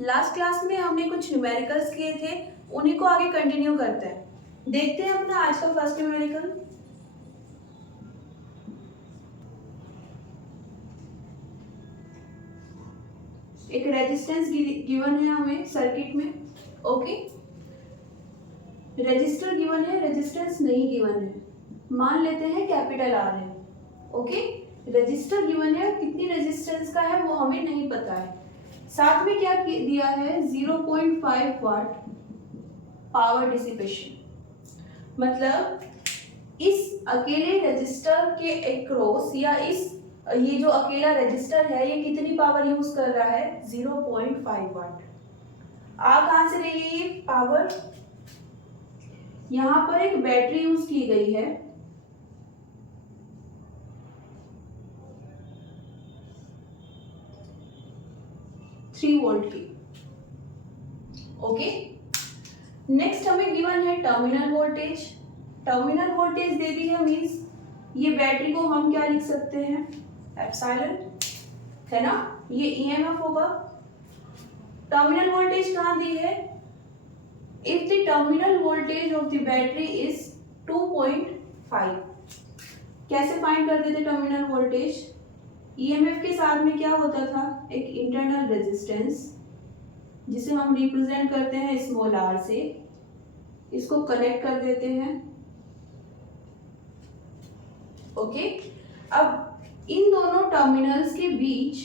Last class में हमने कुछ न्यूमेरिकल्स किए थे, उन्हीं को आगे कंटिन्यू करते हैं। देखते हैं अपना आज का फर्स्ट न्यूमेरिकल। एक रेजिस्टेंस गिवन है हमें सर्किट में। ओके, रजिस्टर गिवन है, रेजिस्टेंस नहीं गिवन है। मान लेते हैं कैपिटल आर है। ओके, रजिस्टर गिवन है, कितनी रेजिस्टेंस का है वो हमें नहीं पता है। साथ में क्या दिया है, 0.5 वाट पावर डिसिपेशन। मतलब इस अकेले रजिस्टर के एक्रॉस या ये जो अकेला रजिस्टर है ये कितनी पावर यूज कर रहा है, 0.5 वाट। आ कहां से रही है ये पावर, यहां पर एक बैटरी यूज की गई है। थ्री वोल्ट की। ओके, नेक्स्ट हमें गिवन है टर्मिनल वोल्टेज। टर्मिनल वोल्टेज दे दी है, मींस ये बैटरी को हम क्या लिख सकते हैं, एप्सिलॉन, है ना, ये ईएमएफ होगा। टर्मिनल वोल्टेज कहां दी है, if the terminal voltage of the battery is 2.5। कैसे फाइंड करते थे टर्मिनल वोल्टेज, ईएमएफ के साथ में क्या होता था, एक इंटरनल रेजिस्टेंस जिसे हम रिप्रेजेंट करते हैं स्मॉल आर से, इसको कनेक्ट कर देते हैं। ओके, अब इन दोनों टर्मिनल्स के बीच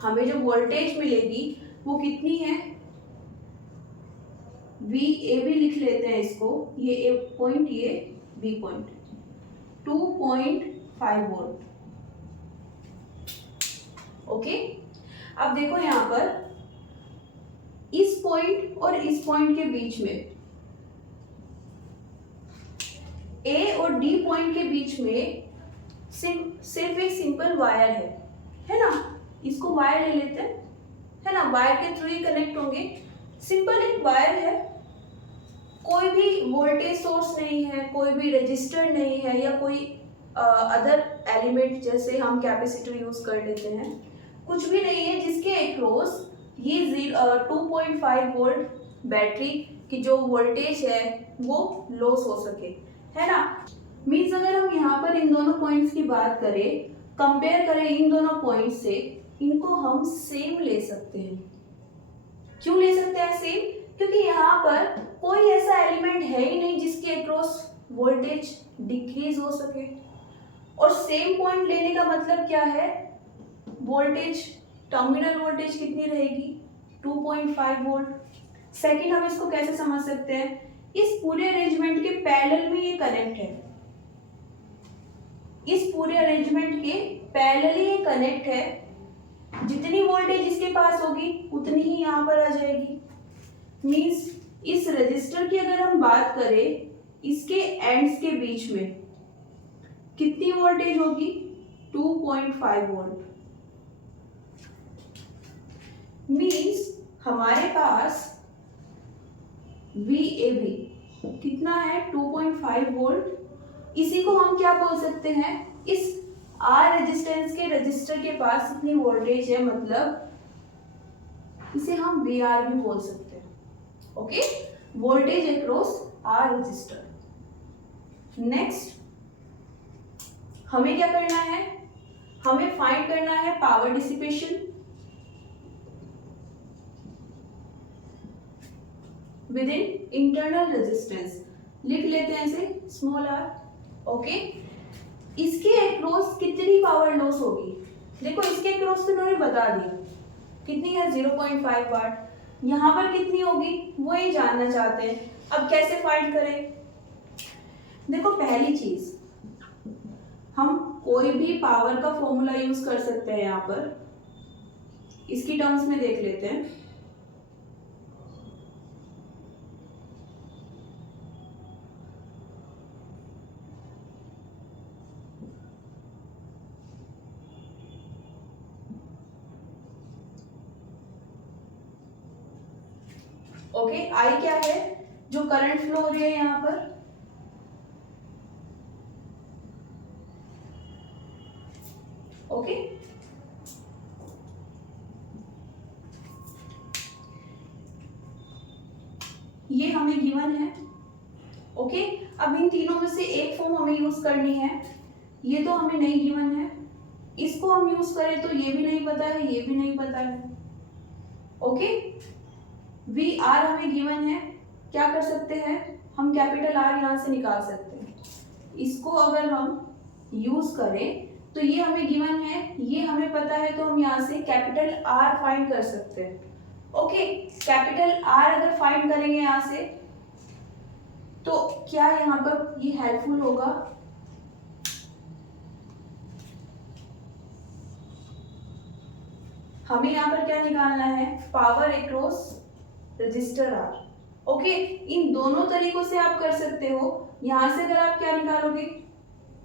हमें जो वोल्टेज मिलेगी वो कितनी है, वी ए भी लिख लेते हैं इसको, ये ए पॉइंट ये बी पॉइंट, 2.5 वोल्ट। ओके, अब देखो यहां पर इस पॉइंट और इस पॉइंट के बीच में, ए और डी पॉइंट के बीच में सिर्फ एक सिंपल वायर है ना, इसको वायर ले लेते हैं, है ना, वायर के थ्रू ही कनेक्ट होंगे। सिंपल एक वायर है, कोई भी वोल्टेज सोर्स नहीं है, कोई भी रजिस्टर नहीं है, या कोई अदर एलिमेंट जैसे हम कैपेसिटर यूज कर लेते हैं, कुछ भी नहीं है जिसके अक्रॉस ये 2.5 वोल्ट बैटरी की जो वोल्टेज है वो लॉस हो सके, है ना। मीन्स अगर हम यहाँ पर इन दोनों पॉइंट्स की बात करें, कंपेयर करें इन दोनों पॉइंट्स से, इनको हम सेम ले सकते हैं। क्यों ले सकते हैं सेम, क्योंकि यहाँ पर कोई ऐसा एलिमेंट है ही नहीं जिसके अक्रॉस वोल्टेज डिक्रीज हो सके। और सेम पॉइंट लेने का मतलब क्या है, वोल्टेज, टर्मिनल वोल्टेज कितनी रहेगी, 2.5 वोल्ट। सेकंड, हम इसको कैसे समझ सकते हैं, इस पूरे अरेंजमेंट के पैरेलल में ये कनेक्ट है, इस पूरे अरेंजमेंट के पैरेलली ये कनेक्ट है, जितनी वोल्टेज इसके पास होगी उतनी ही यहाँ पर आ जाएगी। मींस इस रजिस्टर की अगर हम बात करें, इसके एंड्स के बीच में कितनी वोल्टेज होगी, 2.5 वोल्ट। मींस हमारे पास VAB कितना है, 2.5 वोल्ट। इसी को हम क्या बोल सकते हैं, इस R रेजिस्टेंस के रजिस्टर के पास इतनी वोल्टेज है, मतलब इसे हम VR भी बोल सकते हैं। Okay, voltage across R register. Next हमें क्या करना है, हमें फाइंड करना है power dissipation with in internal resistance. लिख लेते हैं इसे स्मॉल आर। ओके, इसके अक्रॉस कितनी पावर लॉस होगी, देखो इसके अक्रॉस तो उन्होंने बता दिया कितनी है, 0.5 वाट। यहाँ पर कितनी होगी वो ही जानना चाहते हैं। अब कैसे फाइंड करें, देखो पहली चीज, हम कोई भी पावर का फॉर्मूला यूज कर सकते हैं। यहाँ पर इसकी टर्म्स में देख लेते हैं। ओके, आई क्या है, जो करंट फ्लो हो रही है यहाँ पर, ओके, ये हमें गिवन है। ओके, अब इन तीनों में से एक फॉर्म हमें यूज करनी है। ये तो हमें नहीं गिवन है, इसको हम यूज करें तो ये भी नहीं पता है, ये भी नहीं पता है। ओके, वी आर हमें गिवन है, क्या कर सकते हैं हम, कैपिटल आर यहाँ से निकाल सकते हैं। इसको अगर हम यूज करें तो ये हमें गिवन है, ये हमें पता है, तो हम यहाँ से कैपिटल आर फाइंड कर सकते हैं। ओके, कैपिटल आर अगर फाइंड करेंगे यहाँ से तो क्या यहाँ पर ये हेल्पफुल होगा? हमें यहाँ पर क्या निकालना है, power across resistor R. Okay, इन दोनों तरीकों से आप कर सकते हो। यहां से अगर आप क्या निकालोगे,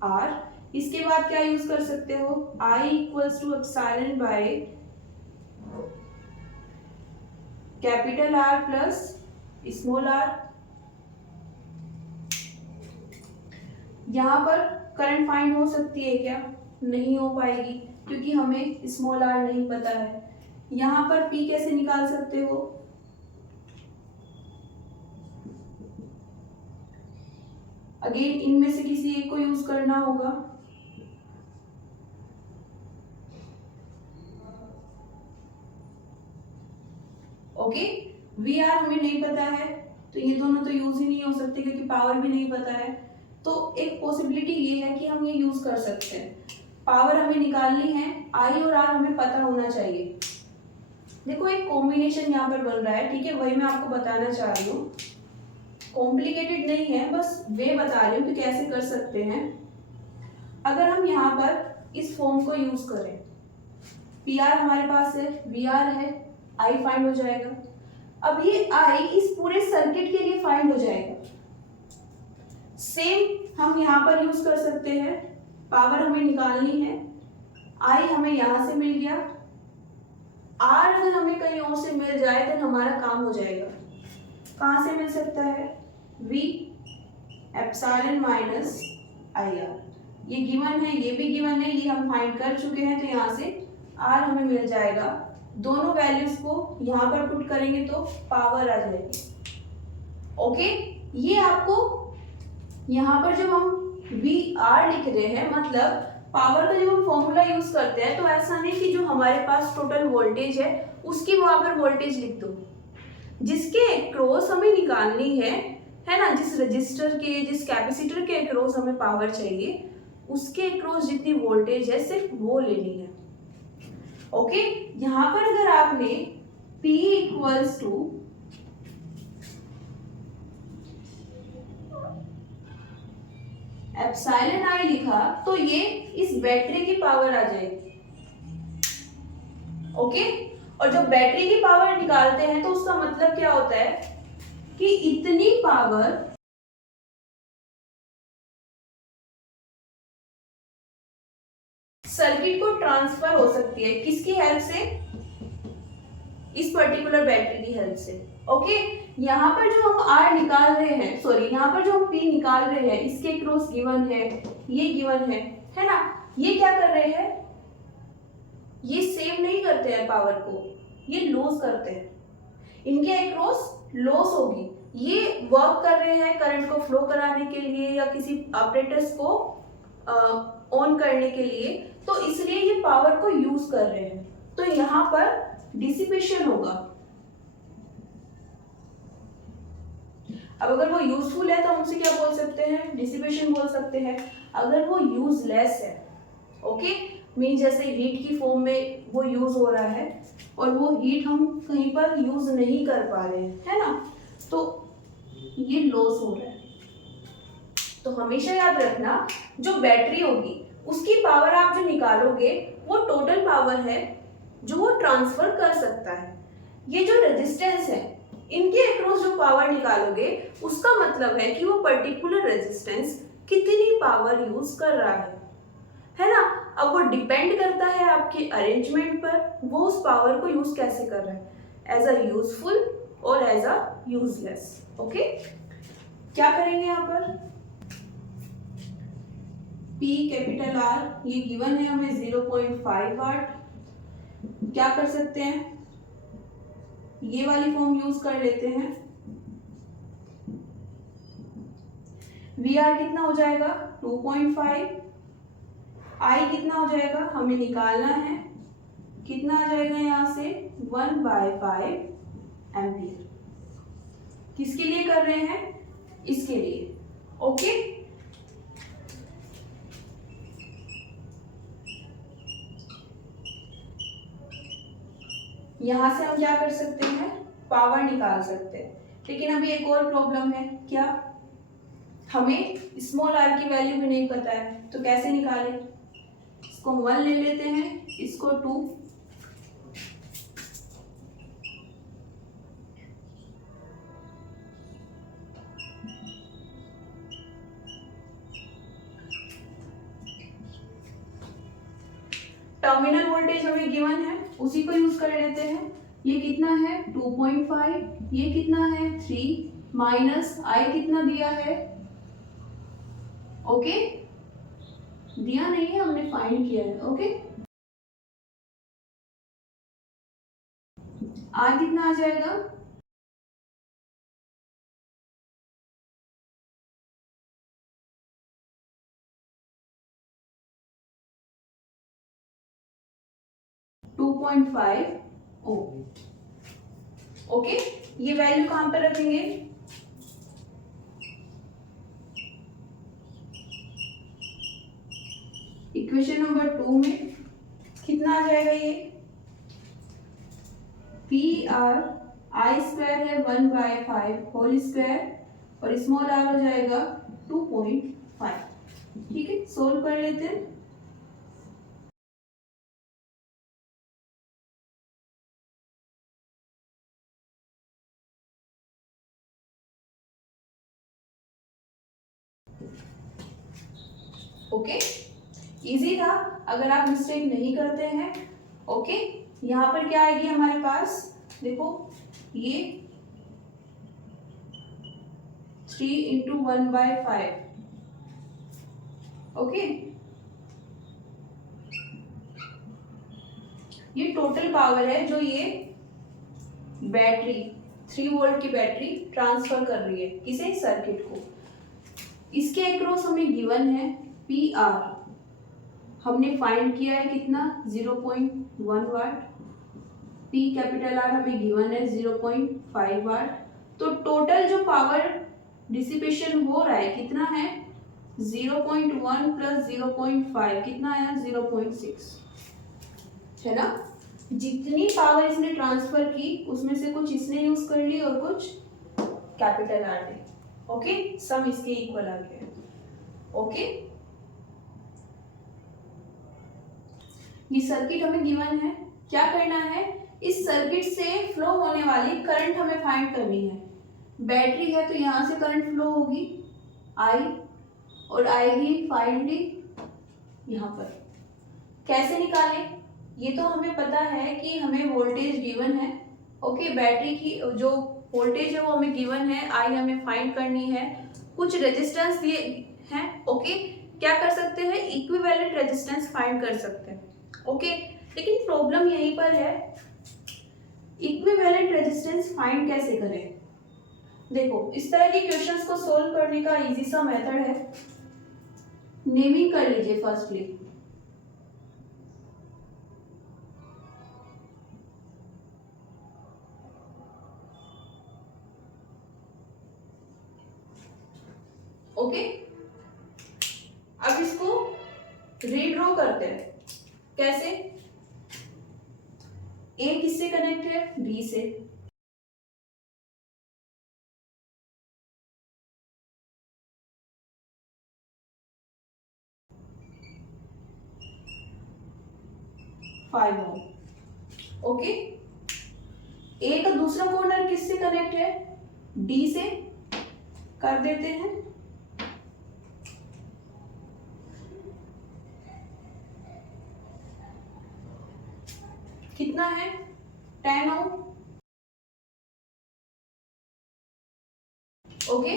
आर, इसके बाद क्या यूज कर सकते हो, I equals to epsilon by capital R plus small R. यहां पर करंट फाइंड हो सकती है क्या? नहीं हो पाएगी, क्योंकि हमें स्मॉल आर नहीं पता है। यहां पर पी कैसे निकाल सकते हो, अगेन इनमें से किसी एक को यूज करना होगा। ओके, वी आर हमें नहीं पता है, तो ये दोनों तो यूज ही नहीं हो सकते, क्योंकि पावर भी नहीं पता है। तो एक पॉसिबिलिटी ये है कि हम ये यूज कर सकते हैं। पावर हमें निकालनी है, आई और आर हमें पता होना चाहिए। देखो एक कॉम्बिनेशन यहाँ पर बन रहा है, ठीक है, वही मैं आपको बताना चाह रही हूँ। कॉम्प्लिकेटेड नहीं है, बस वे बता रही हूँ कि कैसे कर सकते हैं। अगर हम यहाँ पर इस फॉर्म को यूज करें, पी आर हमारे पास है, वी आर है, आई फाइंड हो जाएगा। अब ये आई इस पूरे सर्किट के लिए फाइंड हो जाएगा। सेम हम यहाँ पर यूज कर सकते हैं, पावर हमें निकालनी है, आई हमें यहां से मिल गया, आर अगर हमें कहीं और से मिल जाए तो हमारा काम हो जाएगा। कहां से मिल सकता है, V epsilon minus I R, ये गिवन है, ये भी गिवन है, ये हम फाइंड कर चुके हैं, तो यहाँ से R हमें मिल जाएगा। दोनों वैल्यूज को यहाँ पर पुट करेंगे तो पावर आ जाएगी। ओके, ये आपको यहाँ पर जब हम VR लिख रहे हैं, मतलब पावर का जब हम फॉर्मूला यूज करते हैं, तो ऐसा नहीं कि जो हमारे पास टोटल वोल्टेज है उसकी वहां पर वोल्टेज लिख दो, जिसके अक्रॉस हमें निकालनी है ना, जिस रजिस्टर के, जिस कैपेसिटर के अक्रॉस हमें पावर चाहिए, उसके अक्रॉस जितनी वोल्टेज है सिर्फ वो लेनी है। ओके, यहां पर अगर आपने P equals to epsilon i लिखा तो ये इस बैटरी की पावर आ जाएगी। ओके, और जब बैटरी की पावर निकालते हैं तो उसका मतलब क्या होता है कि इतनी पावर सर्किट को ट्रांसफर हो सकती है, किसकी हेल्प से, इस पर्टिकुलर बैटरी की हेल्प से। ओके, यहाँ पर जो हम R निकाल रहे हैं, सॉरी यहाँ पर जो हम P निकाल रहे हैं, इसके क्रॉस गिवन है, ये गिवन है ना, ये क्या कर रहे हैं, ये सेव नहीं करते हैं पावर को, ये लॉस करते हैं, इनके अक्रॉस लॉस होगी। ये वर्क कर रहे हैं करंट को फ्लो कराने के लिए या किसी ऑपरेटर्स को ऑन करने के लिए, तो इसलिए ये पावर को यूज कर रहे हैं, तो यहाँ पर डिसिपेशन होगा। अब अगर वो यूजफुल है तो हम उसे क्या बोल सकते हैं, डिसिपेशन बोल सकते हैं। अगर वो यूजलेस है, ओके, मीन जैसे हीट की फॉर्म में वो यूज हो रहा है और वो हीट हम कहीं पर यूज नहीं कर पा रहे हैं, है ना, तो ये लॉस हो रहा है। तो हमेशा याद रखना, जो बैटरी होगी उसकी पावर आप जो निकालोगे वो टोटल पावर है जो वो ट्रांसफर कर सकता है। ये जो रेजिस्टेंस है, इनके अक्रॉस जो पावर निकालोगे उसका मतलब है कि वो पर्टिकुलर रेजिस्टेंस कितनी पावर यूज कर रहा है ना। अब वो डिपेंड करता है आपके अरेंजमेंट पर, वो उस पावर को यूज कैसे कर रहा है, एज अ यूजफुल और एज अ यूजलेस। ओके, क्या करेंगे यहाँ पर, P कैपिटल R ये गिवन है हमें 0.5 वाट। क्या कर सकते हैं, ये वाली फॉर्म यूज कर लेते हैं, वी आर कितना हो जाएगा 2.5, आई कितना हो जाएगा हमें निकालना है, कितना आ जाएगा यहाँ से 1/5 एम्पियर। किसके लिए कर रहे हैं, इसके लिए। ओके, यहां से हम क्या कर सकते हैं, पावर निकाल सकते हैं। लेकिन अभी एक और प्रॉब्लम है, क्या, हमें स्मॉल आर की वैल्यू भी नहीं पता है, तो कैसे निकालें। इसको 1 ले लेते हैं, इसको 2, टर्मिनल वोल्टेज हमें गिवन है, उसी को यूज कर लेते हैं। ये कितना है 2.5, ये कितना है 3, माइनस आई कितना दिया है, ओके दिया नहीं है, हमने फाइंड किया है। ओके, आर कितना आ जाएगा 2.5 ओम। ओके, ये वैल्यू कहां पर रखेंगे, इक्वेशन नंबर 2 में। कितना आ जाएगा ये, पी आर आई स्क्वायर है 1/5 होल स्क्वायर, और स्मॉल आर हो जाएगा 2.5। ठीक है, सोल्व कर लेते हैं। ओके, इजी था अगर आप मिस्टेक नहीं करते हैं। ओके, यहाँ पर क्या आएगी हमारे पास, देखो ये 3 × 1/5। ओके, ये टोटल पावर है जो ये बैटरी 3 वोल्ट की बैटरी ट्रांसफर कर रही है, किसे, सर्किट को। इसके अक्रॉस हमें गिवन है पी आर, हमने फाइंड किया है कितना 0.1 वाट, पी कैपिटल आर हमें गिवन है 0.5 वाट। तो टोटल जो पावर डिसिपेशन हो रहा है कितना है 0.1 प्लस 0.5 कितना आया 0.6, है ना। जितनी पावर इसने ट्रांसफर की उसमें से कुछ इसने यूज कर ली और कुछ कैपिटल आर ने। ओके, सम इसके इक्वल आ गया। ओके, ये सर्किट हमें गिवन है, क्या करना है, इस सर्किट से फ्लो होने वाली करंट हमें फाइंड करनी है। बैटरी है तो यहां से करंट फ्लो होगी आई, और आएगी फाइनली यहाँ पर। कैसे निकालें, ये तो हमें पता है कि हमें वोल्टेज गिवन है। ओके, बैटरी की जो वोल्टेज है वो हमें गिवन है, आई हमें फाइंड करनी है, कुछ रेजिस्टेंस दिए हैं। ओके, क्या कर सकते हैं, इक्विवेलेंट रेजिस्टेंस फाइंड कर सकते हैं। ओके, लेकिन प्रॉब्लम यहीं पर है, इक्विवेलेंट रेजिस्टेंस फाइंड कैसे करें। देखो, इस तरह के क्वेश्चंस को सोल्व करने का इजी सा मेथड है, नेमिंग कर लीजिए फर्स्टली। ओके, अब इसको रीड्रॉ करते हैं, कैसे, ए किससे कनेक्ट है, बी से, Ω। ओके, ए का दूसरा कॉर्नर किससे कनेक्ट है, डी से, कर देते हैं। कितना है 10 Ω। ओके,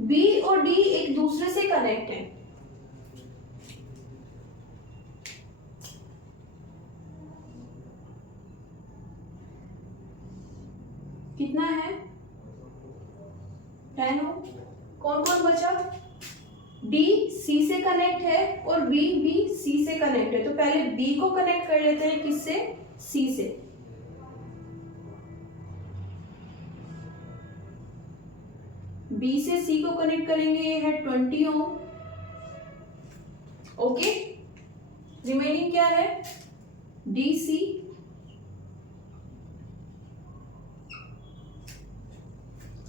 बी और डी एक दूसरे से कनेक्ट है, कितना है 10 Ω। कौन कौन बचा, डी सी से कनेक्ट है और बी भी सी से कनेक्ट है। तो पहले बी को कनेक्ट कर लेते हैं, किससे, सी से। बी से सी को कनेक्ट करेंगे, ये है 20 ओम। ओके, रिमेनिंग क्या है, डी सी,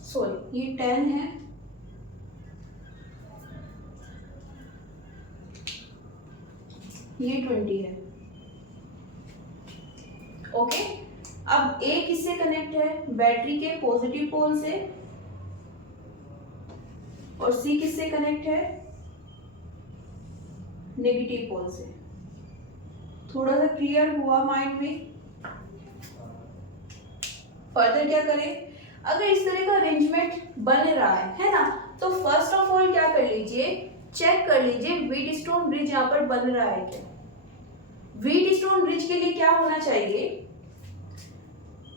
सॉरी ये 10 है, ये 20 है। ओके, अब ए किससे कनेक्ट है, बैटरी के पॉजिटिव पोल से, और सी किससे कनेक्ट है, नेगेटिव पोल से। थोड़ा सा क्लियर हुआ माइंड में। फर्दर क्या करें, अगर इस तरह का अरेंजमेंट बन रहा है ना, तो फर्स्ट ऑफ ऑल क्या कर लीजिए, चेक कर लीजिए व्हीटस्टोन ब्रिज यहाँ पर बन रहा है क्या। व्हीटस्टोन ब्रिज के लिए क्या होना चाहिए,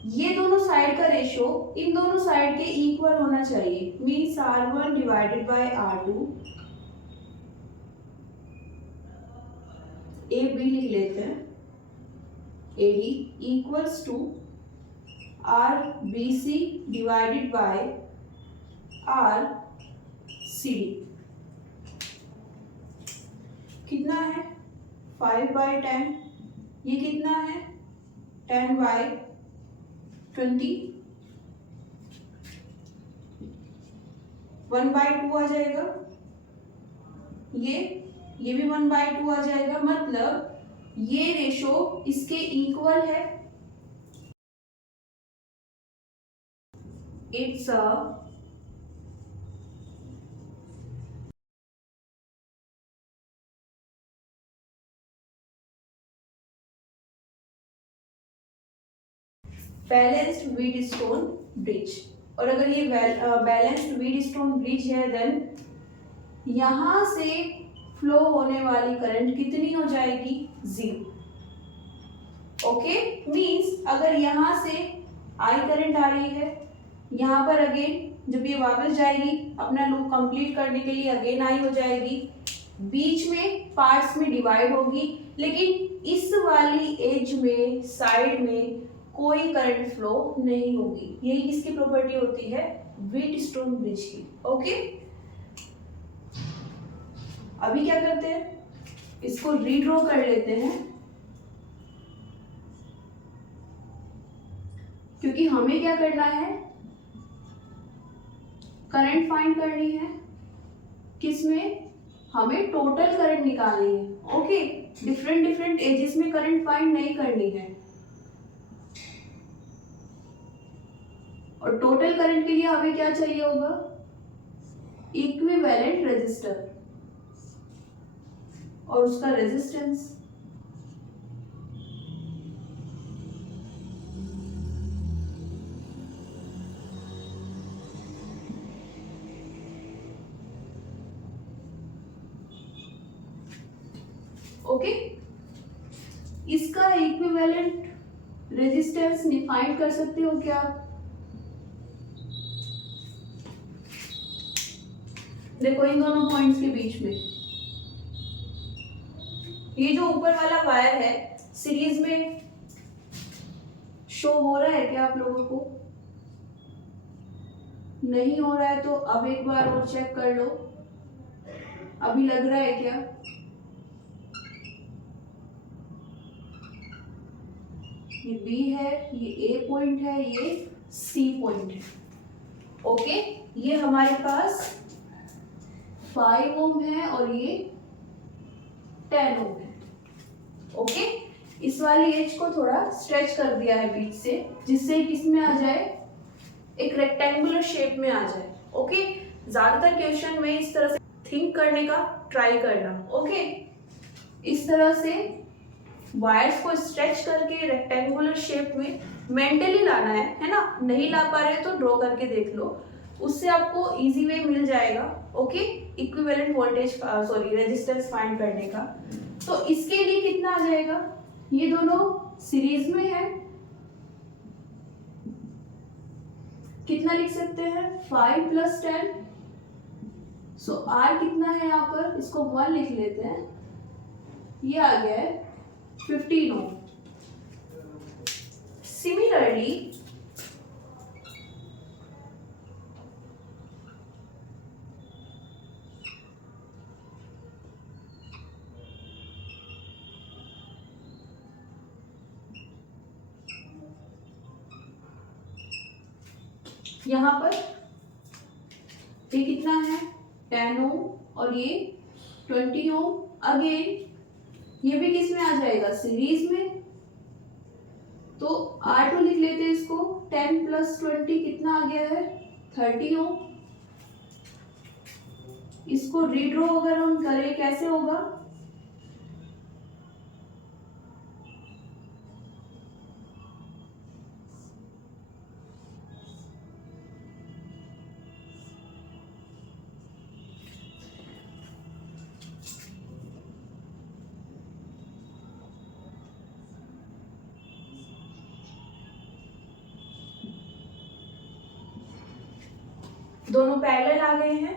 ये दोनों साइड का रेशो इन दोनों साइड के इक्वल होना चाहिए, means R1 divided by R2। A B लिख लेते हैं, AD equals to RBC divided by RCD। कितना है, 5/10। ये कितना है, 10/20। 1/2 आ जाएगा, ये भी 1/2 आ जाएगा। मतलब ये रेशो इसके इक्वल है। It's a balanced Wheatstone bridge. और अगर ये बैलेंस्ड व्हीटस्टोन ब्रिज है, देन यहां से फ्लो होने वाली करंट कितनी हो जाएगी, 0। ओके, मींस अगर यहां से आई करंट आ रही है, यहाँ पर अगेन जब ये वापस जाएगी अपना लूप कंप्लीट करने के लिए अगेन आई हो जाएगी, बीच में पार्ट्स में डिवाइड होगी, लेकिन इस वाली एज में साइड में कोई करंट फ्लो नहीं होगी। यही किसकी प्रॉपर्टी होती है, व्हीटस्टोन ब्रिज की। ओके, अभी क्या करते हैं, इसको रीड्रॉ कर लेते हैं, क्योंकि हमें क्या करना है, करंट फाइंड करनी है। किसमें, हमें टोटल करंट निकालनी है। ओके, डिफरेंट एजेस में करंट फाइंड नहीं करनी है। और टोटल करंट के लिए हमें क्या चाहिए होगा, इक्विवेलेंट रेजिस्टर और उसका रेजिस्टेंस। ओके, इसका इक्विवेलेंट रेजिस्टेंस फाइंड कर सकते हो क्या, देखो इन दोनों पॉइंट्स के बीच में ये जो ऊपर वाला वायर है सीरीज में शो हो रहा है क्या आप लोगों को, नहीं हो रहा है तो अब एक बार और चेक कर लो, अभी लग रहा है क्या, ये B है, ये A पॉइंट है, ये C पॉइंट है। ओके, ये हमारे पास 5 ओम है और ये 10 ओम है। ओके, इस वाली एज को थोड़ा स्ट्रेच कर दिया है बीच से, जिससे किसमें आ जाए, एक रेक्टेंगुलर शेप में आ जाए। ओके, ज्यादातर क्वेश्चन में इस तरह से थिंक करने का ट्राई करना। ओके, इस तरह से वायर्स को स्ट्रेच करके रेक्टेंगुलर शेप में मेंटली लाना है ना, नहीं ला पा रहे तो ड्रॉ करके देख लो, उससे आपको इजी वे मिल जाएगा। Okay, equivalent voltage sorry resistance find करने का। तो इसके लिए कितना आ जाएगा, ये दोनों सीरीज में है, कितना लिख सकते हैं, 5 + 10 सो आर कितना है यहाँ पर, इसको 1 लिख लेते हैं, ये आ गया है 15 ओम। सिमिलरली यहाँ पर ये कितना है 10 ओम और ये 20 ओम। अगेन ये भी किस में आ जाएगा, सीरीज में। तो R2 लिख लेते हैं इसको, 10 + 20 कितना आ गया है 30 ओम। इसको रीड्रॉ अगर हम करें कैसे होगा, दोनों पैरेलल आ गए हैं,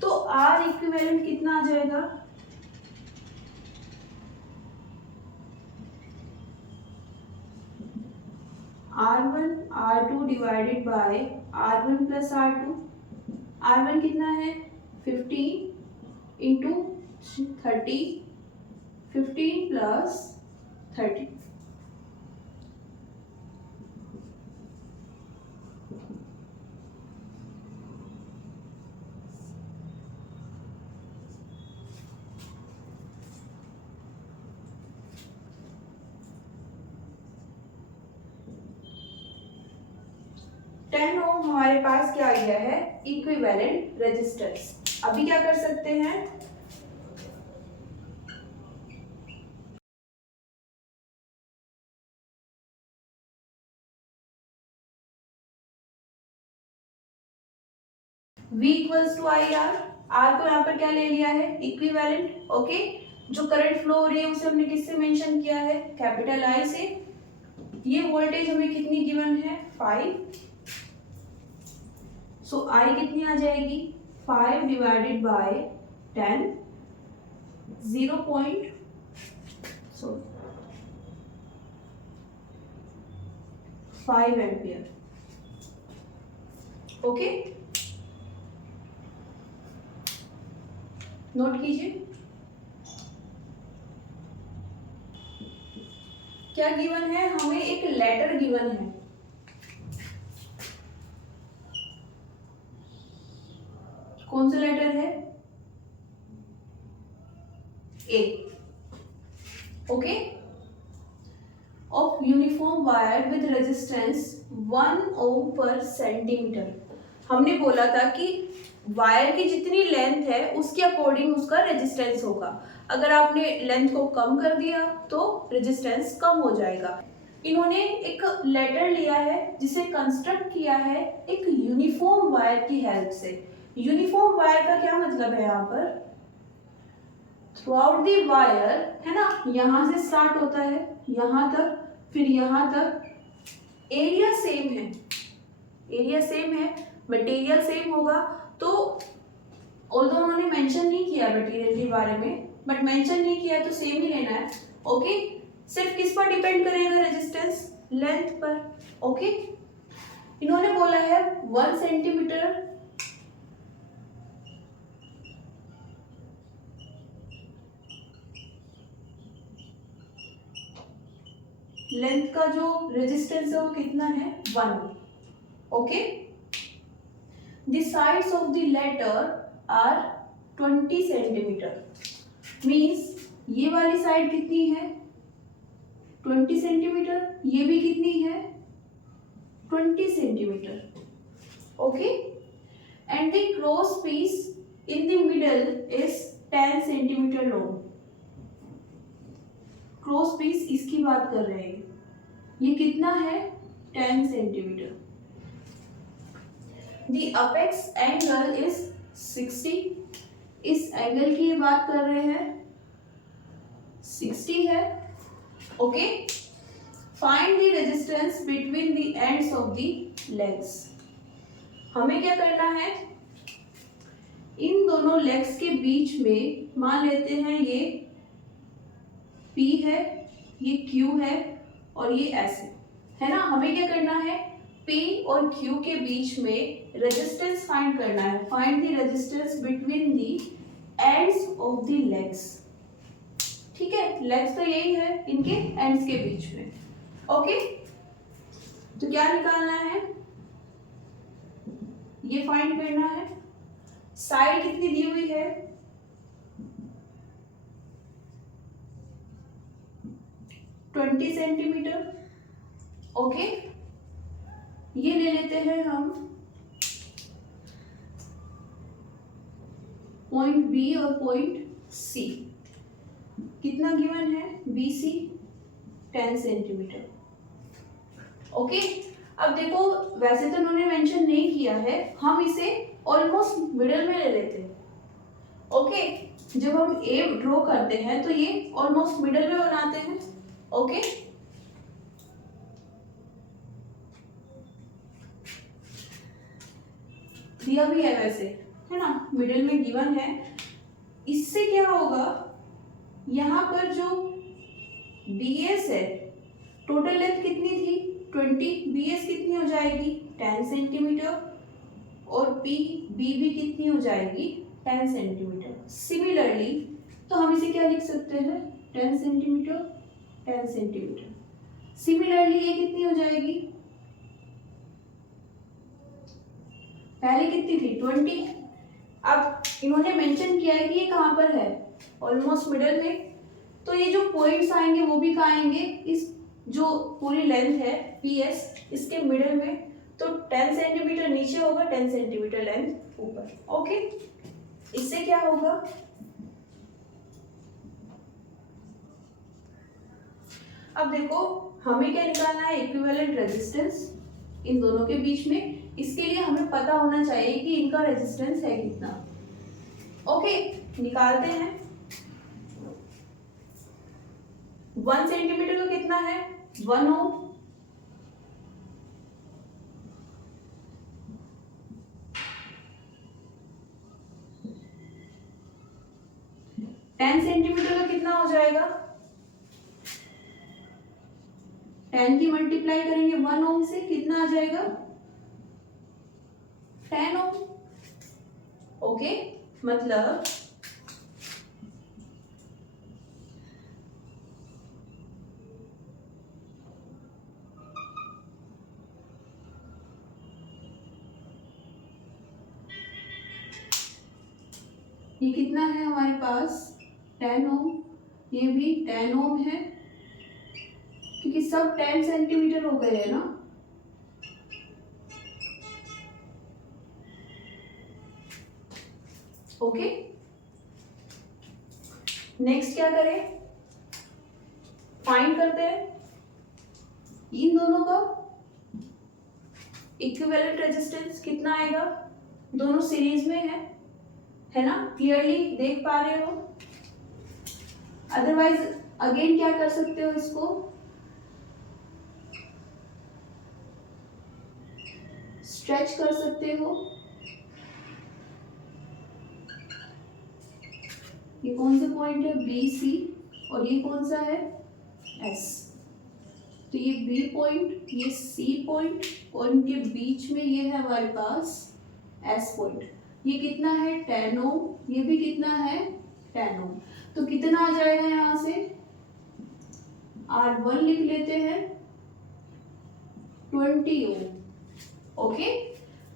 तो R इक्विवेलेंट कितना आ जाएगा, R1 R2 divided by R1 + R2। R1 कितना है 15 इंटू 30, 15 + 30। ओम हमारे पास क्या आ गया है, इक्विवेलेंट रेजिस्टेंस। अभी क्या कर सकते हैं, V = IR। R को यहाँ पर क्या ले लिया है, इक्विवेलेंट। ओके, जो करंट फ्लो हो रही है उसे हमने किससे मेंशन किया है, कैपिटल I से। ये वोल्टेज हमें कितनी गिवन है 5। सो I कितनी आ जाएगी 5 divided by 10, 5 ampere. Okay, note कीजिए क्या गिवन है, हमें एक लेटर गिवन है। कौन सा लेटर है, A. Okay, of uniform wire with resistance 1 ohm per centimetre. हमने बोला था कि वायर की जितनी लेंथ है उसके अकॉर्डिंग उसका रेजिस्टेंस होगा। अगर आपने लेंथ को कम कर दिया तो रेजिस्टेंस कम हो जाएगा। इन्होंने एक लेटर लिया है जिसे कंस्ट्रक्ट किया है एक यूनिफॉर्म वायर की हेल्प से। यूनिफॉर्म वायर का क्या मतलब है, यहाँ पर थ्रू आउट दी वायर है ना, यहां से स्टार्ट होता है यहां तक, फिर यहां तक, एरिया सेम है, एरिया सेम है, मटेरियल सेम होगा। तो ऑल्दो उन्होंने मेंशन नहीं किया मटेरियल के बारे में, बट मेंशन नहीं किया तो सेम ही लेना है। ओके, सिर्फ किस पर डिपेंड करेगा रेजिस्टेंस, लेंथ पर। ओके, इन्होंने बोला है 1 सेंटीमीटर लेंथ का जो रेजिस्टेंस है वो कितना है 1। Okay, the sides of the letter are 20 centimetre. Means ये वाली साइड कितनी है 20 सेंटीमीटर, ये भी कितनी है 20 centimetre. Okay, and the cross piece in the middle is 10 centimetre long. Cross piece इसकी बात कर रहे हैं, ये कितना है 10 centimetre. The apex angle is 60। इस एंगल की बात कर रहे हैं 60 है। Okay, find the resistance between the ends of the legs. हमें क्या करना है, इन दोनों लेग्स के बीच में मान लेते हैं ये P है, ये Q है और ये S है ना। हमें क्या करना है, P और Q के बीच में रेजिस्टेंस फाइंड करना है। Find the resistance between the ends of the legs. ठीक है, लेग्स तो यही है, इनके एंड्स के बीच में। ओके, तो क्या निकालना है, ये फाइंड करना है। साइड कितनी दी हुई है, 20 सेंटीमीटर। ओके, ये ले लेते हैं हम पॉइंट बी और पॉइंट सी। कितना गिवन है, BC 10 सेंटीमीटर। ओके, अब देखो वैसे तो उन्होंने मेंशन नहीं किया है, हम इसे ऑलमोस्ट मिडल में ले लेते हैं। ओके, जब हम ए ड्रॉ करते हैं तो ये ऑलमोस्ट मिडल में बनाते हैं। ओके, दिया भी है वैसे, है ना, मिडिल में गिवन है। इससे क्या होगा, यहाँ पर जो BS है, टोटल लेंथ कितनी थी 20, BS कितनी हो जाएगी 10 सेंटीमीटर और B भी कितनी हो जाएगी 10 सेंटीमीटर। सिमिलरली तो हम इसे क्या लिख सकते हैं, 10 सेंटीमीटर 10 सेंटीमीटर। सिमिलरली ये कितनी हो जाएगी, पहले कितनी थी 20। अब इन्होंने मेंशन किया है कि ये कहाँ पर है, ऑलमोस्ट मिडल में, तो ये जो पॉइंट्स आएंगे वो भी कहाँ आएंगे, इस जो पूरी लेंथ है PS इसके मिडल में। तो 10 सेंटीमीटर नीचे होगा, 10 सेंटीमीटर लेंथ ऊपर। ओके, इससे क्या होगा, अब देखो हमें क्या निकालना है, इक्विवेलेंट रेजिस्टेंस इन दोनों के बीच में। इसके लिए हमें पता होना चाहिए कि इनका रेजिस्टेंस है कितना। ओके, निकालते हैं। 1 सेंटीमीटर का कितना है, 1 ओम। टेन सेंटीमीटर का कितना हो जाएगा, 10 की मल्टीप्लाई करेंगे 1 ओम से, कितना आ जाएगा 10 ओम। ओके, मतलब ये कितना है हमारे पास 10 ओम, ये भी 10 ओम है, क्योंकि सब 10 सेंटीमीटर हो गए हैं ना। ओके, नेक्स्ट क्या करें, फाइंड करते हैं इन दोनों का इक्विवेलेंट रेजिस्टेंस कितना आएगा। दोनों सीरीज में है ना, क्लियरली देख पा रहे हो। अदरवाइज अगेन क्या कर सकते हो, इसको स्ट्रेच कर सकते हो। ये कौन सा पॉइंट है, BC, और ये कौन सा है, S। तो ये B पॉइंट, ये C पॉइंट, और इनके बीच में ये है हमारे पास S पॉइंट। ये कितना है 10 ओम, ये भी कितना है 10 ओम। तो कितना आ जाएगा, यहां से R1 लिख लेते हैं 20 ओम। ओके,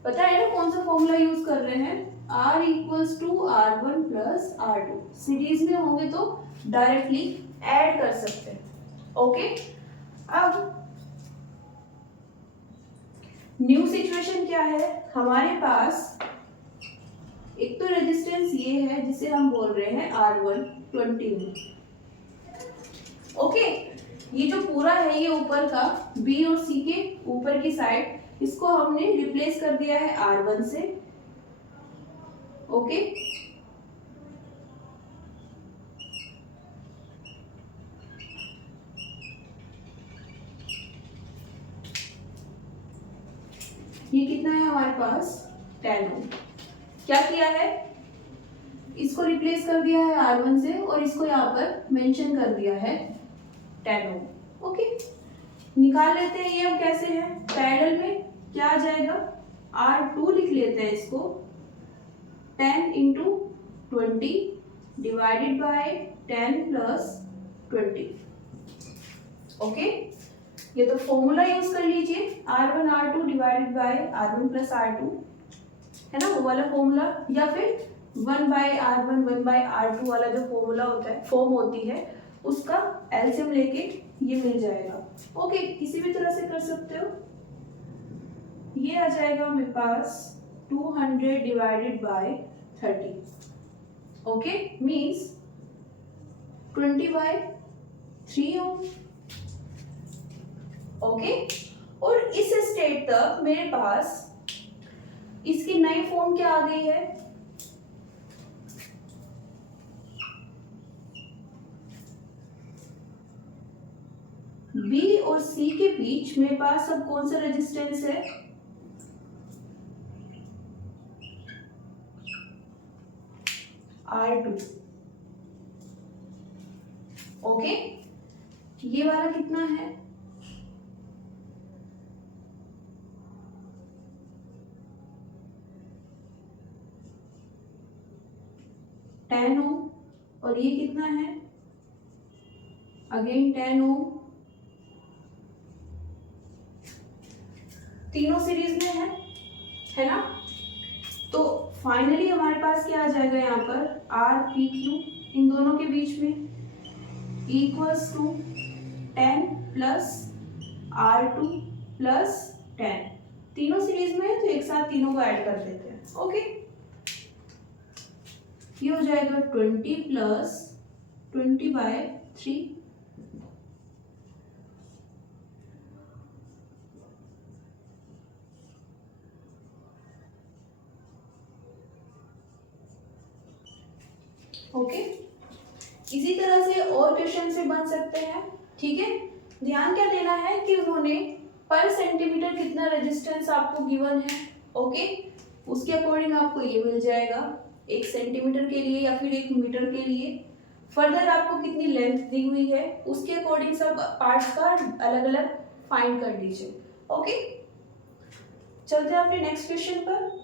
पता है ना कौन सा फॉर्मूला यूज कर रहे हैं, R equals to R1 plus R2। Series में होंगे तो डायरेक्टली ऐड कर सकते हैं। ओके, अब न्यू सिचुएशन क्या है, हमारे पास एक तो रेजिस्टेंस ये है जिसे हम बोल रहे हैं R1 20 ओम। ओके, ये जो पूरा है ये ऊपर का B और C के ऊपर की साइड, इसको हमने रिप्लेस कर दिया है R1 से। ओके, ये कितना है हमारे पास 10 ओम। क्या किया है, इसको रिप्लेस कर दिया है R1 से और इसको यहाँ पर मेंशन कर दिया है 10 ओम। ओके, निकाल लेते हैं ये हम कैसे है। पैरेलल में क्या आ जाएगा, R2 लिख लेते हैं इसको, 10 into 20 divided by 10 plus 20। Okay, ये तो फॉर्मूला यूज कर लीजिए, R1 R2 divided by R1 plus R2, है ना, वो वाला फॉर्मूला, या फिर 1 बाय R1 1 बाय R2 वाला जो फॉर्मूला होता है, फॉर्म होती है, उसका एलसीएम लेके ये मिल जाएगा। ओके, किसी भी तरह से कर सकते हो। ये आ जाएगा मेरे पास 200 divided by 30। Okay, means 20 by 3 ohm. Okay, और इस स्टेट तक मेरे पास इसकी नई फॉर्म क्या आ गई है, बी और सी के बीच मेरे पास अब कौन सा रेजिस्टेंस है, R2। ओके, ये वाला कितना है, टेन ओम, और ये कितना है, अगेन 10 ओम। तीनों सीरीज में है ना। तो फाइनली हमारे पास क्या आ जाएगा यहाँ पर, आर पी क्यू इन दोनों के बीच में equals to 10 plus R2 plus 10। तीनों सीरीज में है तो एक साथ तीनों को ऐड कर देते हैं। ओके, ये हो जाएगा 20 प्लस 20 बाय 3। ओके, इसी तरह से और क्वेश्चन से बन सकते हैं। ठीक है, ध्यान क्या देना है कि उन्होंने पर सेंटीमीटर कितना रेजिस्टेंस आपको गिवन है। ओके, उसके अकॉर्डिंग आपको ये मिल जाएगा 1 सेंटीमीटर के लिए या फिर 1 मीटर के लिए। फर्दर आपको कितनी लेंथ दी हुई है उसके अकॉर्डिंग सब पार्ट्स का अलग अलग फाइंड कर लीजिए। ओके, चलते हैं अपने नेक्स्ट क्वेश्चन पर।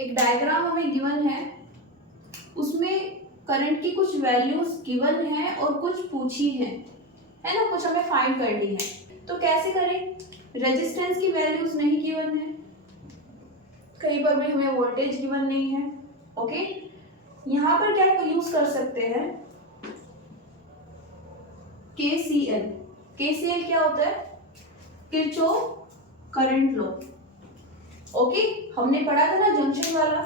एक डायग्राम हमें गिवन है, उसमें करंट की कुछ वैल्यूज गिवन है और कुछ पूछी है ना, कुछ हमें फाइंड करनी है। तो कैसे करें, रेजिस्टेंस की वैल्यूज नहीं गिवन है, कहीं पर भी हमें वोल्टेज गिवन नहीं है। ओके, यहाँ पर क्या यूज कर सकते हैं, KCL। KCL क्या होता है, किरचॉफ करंट लॉ। ओके, हमने पढ़ा था ना जंक्शन वाला,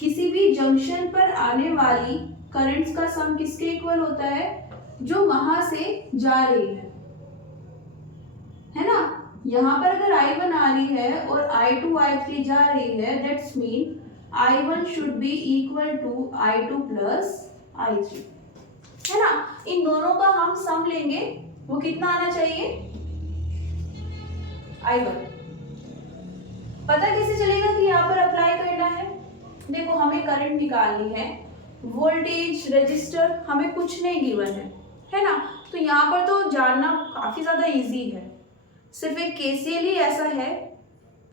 किसी भी जंक्शन पर आने वाली करंट्स का सम किसके इक्वल होता है, जो वहां से जा रही है ना। यहाँ पर अगर I1 आ रही है और I2 I3 जा रही है, that's mean I1 should be equal to I2 plus I3, है ना। इन दोनों का हम सम लेंगे, वो कितना आना चाहिए, I1। पता कैसे चलेगा कि यहाँ पर अप्लाई करना है, देखो हमें करंट निकालनी है, वोल्टेज रेजिस्टर हमें कुछ नहीं गिवन है ना। तो यहाँ पर तो जानना काफी ज्यादा इजी है, सिर्फ एक KCL ही ऐसा है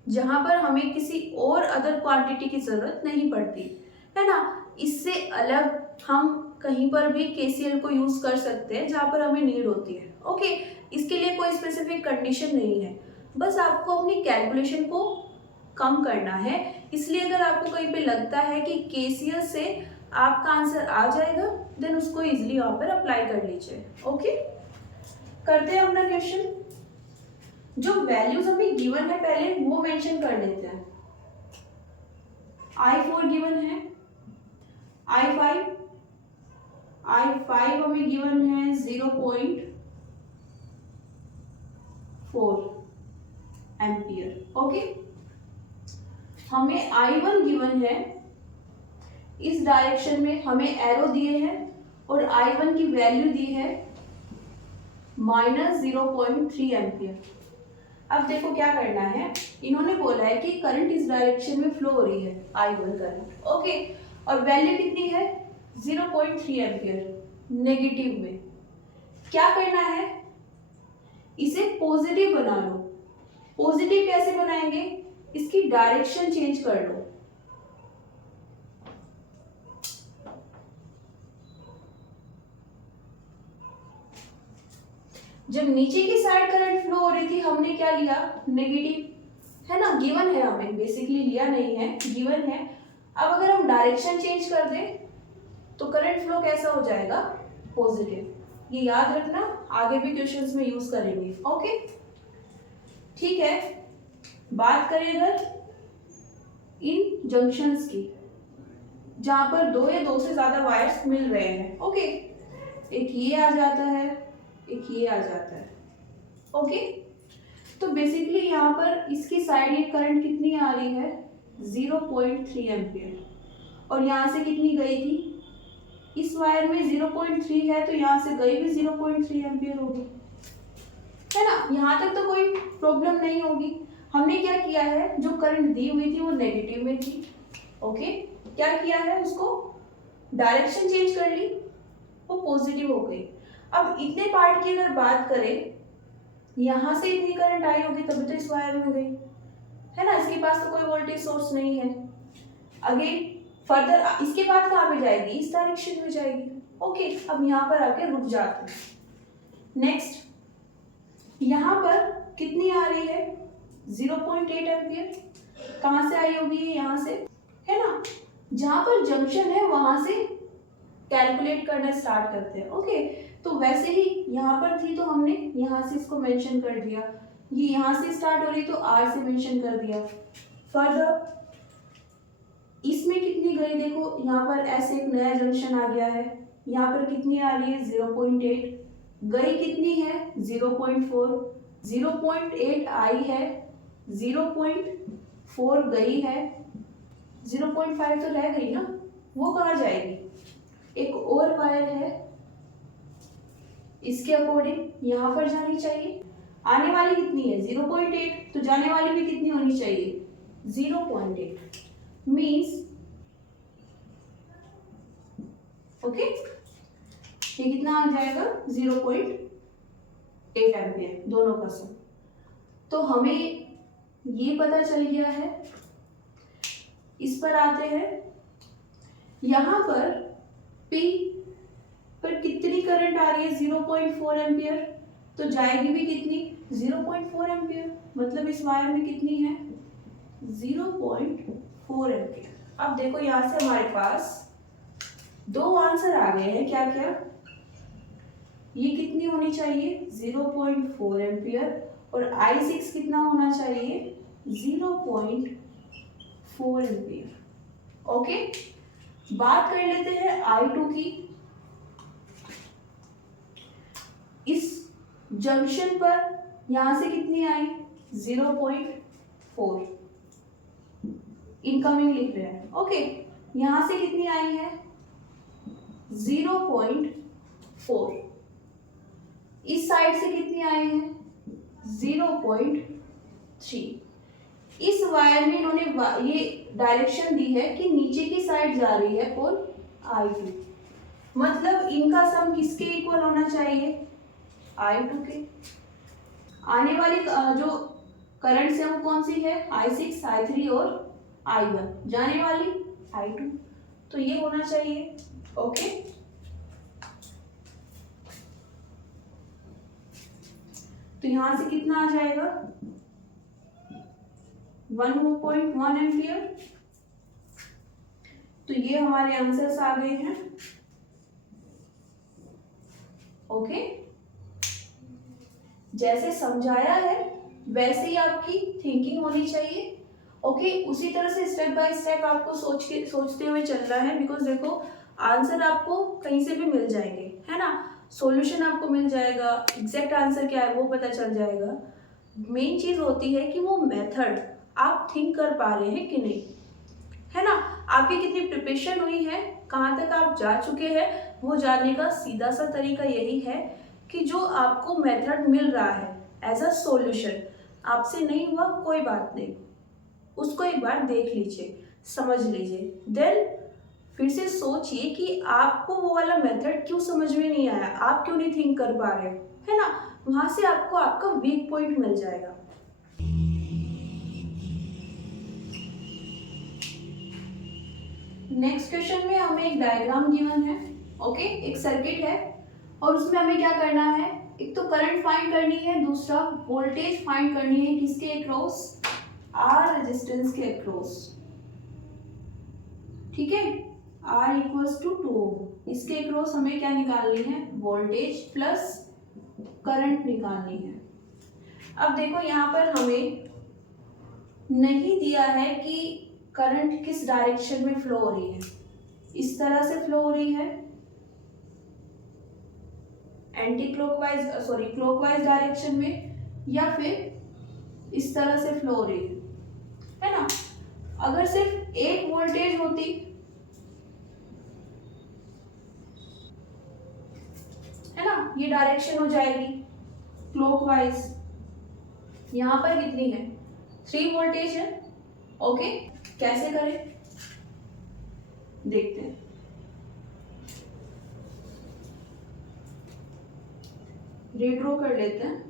जहां पर हमें किसी और अदर क्वांटिटी की जरूरत नहीं पड़ती, है ना। इससे अलग हम कहीं पर भी KCL को यूज कर सकते हैं जहां पर हमें नीड होती है। ओके, इसके लिए कोई स्पेसिफिक कंडीशन नहीं है, बस आपको अपनी कैलकुलेशन को कम करना है। इसलिए अगर आपको कहीं पे लगता है कि KCL से आपका आंसर आ जाएगा, देन उसको इजीली यहाँ पर अप्लाई कर लीजिए। ओके, करते हैं अपना क्वेश्चन। जो वैल्यूज हमें गिवन है पहले वो मेंशन कर देते हैं। I4 गिवन है, I5 हमें गिवन है 0.4 एम्पियर। ओके, हमें I1 गिवन है, इस डायरेक्शन में हमें एरो दिए हैं और I1 की वैल्यू दी है -0.3 एम्पियर। अब देखो क्या करना है, इन्होंने बोला है कि करंट इस डायरेक्शन में फ्लो हो रही है, I1 करंट, ओके, और वैल्यू कितनी है 0.3 एम्पियर नेगेटिव में। क्या करना है, इसे पॉजिटिव बना लो। पॉजिटिव कैसे बनाएंगे, इसकी डायरेक्शन चेंज कर लो। जब नीचे की साइड करंट फ्लो हो रही थी हमने क्या लिया, नेगेटिव, है ना, गिवन है, हमें बेसिकली लिया नहीं है, गिवन है। अब अगर हम डायरेक्शन चेंज कर दें तो करंट फ्लो कैसा हो जाएगा, पॉजिटिव। ये याद रखना, आगे भी क्वेश्चंस में यूज करेंगे, ओके, ठीक है। बात करें अगर इन जंक्शंस की, जहां पर दो या दो से ज्यादा वायर्स मिल रहे हैं, ओके, एक ये आ जाता है, एक ये आ जाता है, ओके। तो बेसिकली यहाँ पर इसकी साइड ये करंट कितनी आ रही है 0.3 एम्पियर, और यहाँ से कितनी गई थी, इस वायर में 0.3 है तो यहाँ से गई भी 0.3 एम्पियर होगी, है ना। यहाँ तक तो कोई प्रॉब्लम नहीं होगी। हमने क्या किया है, जो करंट दी हुई थी वो नेगेटिव में थी, ओके, क्या किया है, उसको डायरेक्शन चेंज कर ली, वो पॉजिटिव हो गई। अब इतने पार्ट की अगर बात करें, यहाँ से इतनी करंट आई होगी तभी तो इस वायर में गई, है ना, इसके पास तो कोई वोल्टेज सोर्स नहीं है। अगेन फर्दर इसके बाद कहाँ पे जाएगी, इस डायरेक्शन में जाएगी, ओके। अब यहाँ पर आके रुक जाते हैं। नेक्स्ट यहाँ पर कितनी आ रही है 0.8 एम्पियर, कहाँ से आई होगी, यहाँ से, है ना। जहाँ पर जंक्शन है वहां से कैलकुलेट करना स्टार्ट करते हैं, ओके। तो वैसे ही यहाँ पर थी तो हमने यहाँ से इसको मेंशन कर दिया, ये यहाँ से स्टार्ट हो रही तो R से मेंशन कर दिया। फर्दर इसमें कितनी गई, देखो यहाँ पर ऐसे एक नया जंक्शन आ गया है, यहाँ पर कितनी आ रही है 0.8, गई कितनी है 0.4, 0.8 आई है, 0.4 गई है, 0.5 तो रह गई ना, वो कहाँ जाएगी, एक और वायर है इसके अकॉर्डिंग यहाँ पर जानी चाहिए। आने वाली कितनी है 0.8, तो जाने वाली भी कितनी होनी चाहिए 0.8, मीन्स ओके, ये कितना आ जाएगा 0.8 एम्पियर दोनों का सम। तो हमें ये पता चल गया है। इस पर आते हैं, यहाँ पर P पर कितनी करंट आ रही है 0.4 एम्पियर, तो जाएगी भी कितनी 0.4 एम्पियर, मतलब इस वायर में कितनी है 0.4 एम्पियर। अब देखो यहाँ से हमारे पास दो आंसर आ गए हैं, क्या क्या, ये कितनी होनी चाहिए 0.4 एम्पियर और I6 कितना होना चाहिए 0.4 एम्पियर, ओके। बात कर लेते हैं I2 की। इस जंक्शन पर यहां से कितनी आई 0.4, इनकमिंग लिख रहे हैं, ओके। यहां से कितनी आई है 0.4, इस साइड से कितनी आई है 0.3। इस वायर में इन्होंने ये डायरेक्शन दी है कि नीचे की साइड जा रही है कौन I2, मतलब इनका सम किसके इक्वल होना चाहिए I2 के। आने वाली जो करंट है वो कौन सी है I6, I3 और I1, जाने वाली I2, तो ये होना चाहिए, ओके। तो यहां से कितना आ जाएगा 1.1 एम्पियर। तो ये हमारे आंसर्स आ गए हैं, ओके। जैसे समझाया है वैसे ही आपकी थिंकिंग होनी चाहिए, ओके। उसी तरह से स्टेप बाय स्टेप आपको सोचते हुए चलना है, बिकॉज देखो आंसर आपको कहीं से भी मिल जाएंगे, है ना, सॉल्यूशन आपको मिल जाएगा, एग्जैक्ट आंसर क्या है वो पता चल जाएगा। मेन चीज होती है कि वो मेथड आप थिंक कर पा रहे हैं कि नहीं, है ना, आपकी कितनी प्रिपरेशन हुई है, कहाँ तक आप जा चुके हैं, वो जानने का सीधा सा तरीका यही है कि जो आपको मेथड मिल रहा है एज अ सॉल्यूशन, आपसे नहीं हुआ कोई बात नहीं, उसको एक बार देख लीजिए, समझ लीजिए, देन फिर से सोचिए कि आपको वो वाला मेथड क्यों समझ में नहीं आया, आप क्यों नहीं थिंक कर पा रहे, है ना। वहां से आपको आपका वीक पॉइंट मिल जाएगा। नेक्स्ट क्वेश्चन में हमें एक डायग्राम गिवन है, ओके, एक सर्किट है और उसमें हमें क्या करना है, एक तो करंट फाइंड करनी है, दूसरा वोल्टेज फाइंड करनी है, किसके अक्रॉस, आर रेजिस्टेंस के अक्रॉस, ठीक है, R इक्वल्स टू 2, इसके अक्रॉस हमें क्या निकालनी है, वोल्टेज प्लस करंट निकालनी है। अब देखो यहाँ पर हमें नहीं दिया है कि करंट किस डायरेक्शन में फ्लो हो रही है, इस तरह से फ्लो हो रही है, anti clockwise sorry clockwise direction में, या फिर इस तरह से फ्लो हो रही है ना। अगर सिर्फ एक वोल्टेज होती, है ना, ये डायरेक्शन हो जाएगी क्लॉकवाइज, यहां पर कितनी है, 3 वोल्टेज है, ओके। कैसे करें देखते हैं, रीड्रॉ कर लेते हैं।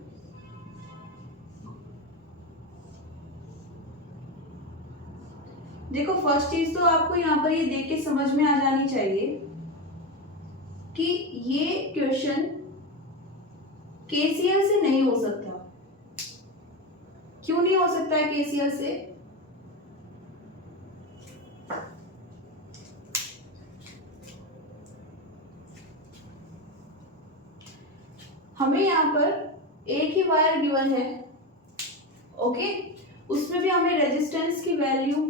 देखो फर्स्ट चीज तो आपको यहाँ पर ये देख के समझ में आ जानी चाहिए कि ये क्वेश्चन केसीएल से नहीं हो सकता। क्यों नहीं हो सकता है केसीएल से, हमें यहाँ पर एक ही वायर गिवन है, ओके, उसमें भी हमें रेजिस्टेंस की वैल्यू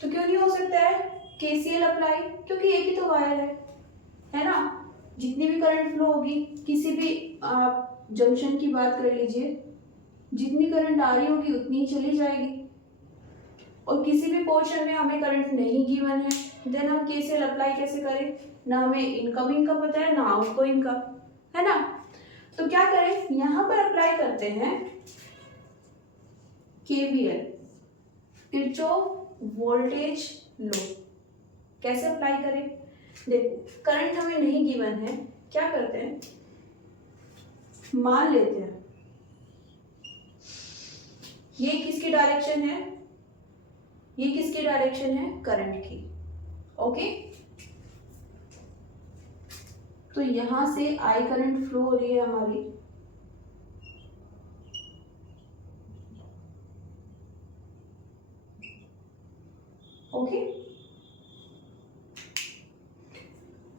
तो क्यों नहीं हो सकता है केसीएल अप्लाई, क्योंकि एक ही तो वायर है ना। जितनी भी करंट फ्लो होगी, किसी भी आप जंक्शन की बात कर लीजिए, जितनी करंट आ रही होगी उतनी ही चली जाएगी, और किसी भी पोर्शन में हमें करंट नहीं गिवन है, देन हम केसीएल अप्लाई कैसे करें, ना हमें इनकमिंग का पता है ना आउटगोइंग का, है ना। तो क्या करें, यहां पर अप्लाई करते हैं केवीएल, किरचॉफ वोल्टेज लॉ। कैसे अप्लाई करें, देखो करंट हमें नहीं गिवन है, क्या करते हैं, मान लेते हैं ये किसकी डायरेक्शन है, ये किसकी डायरेक्शन है, करंट की, ओके। तो यहां से आई करंट फ्लो हो रही है हमारी, ओके।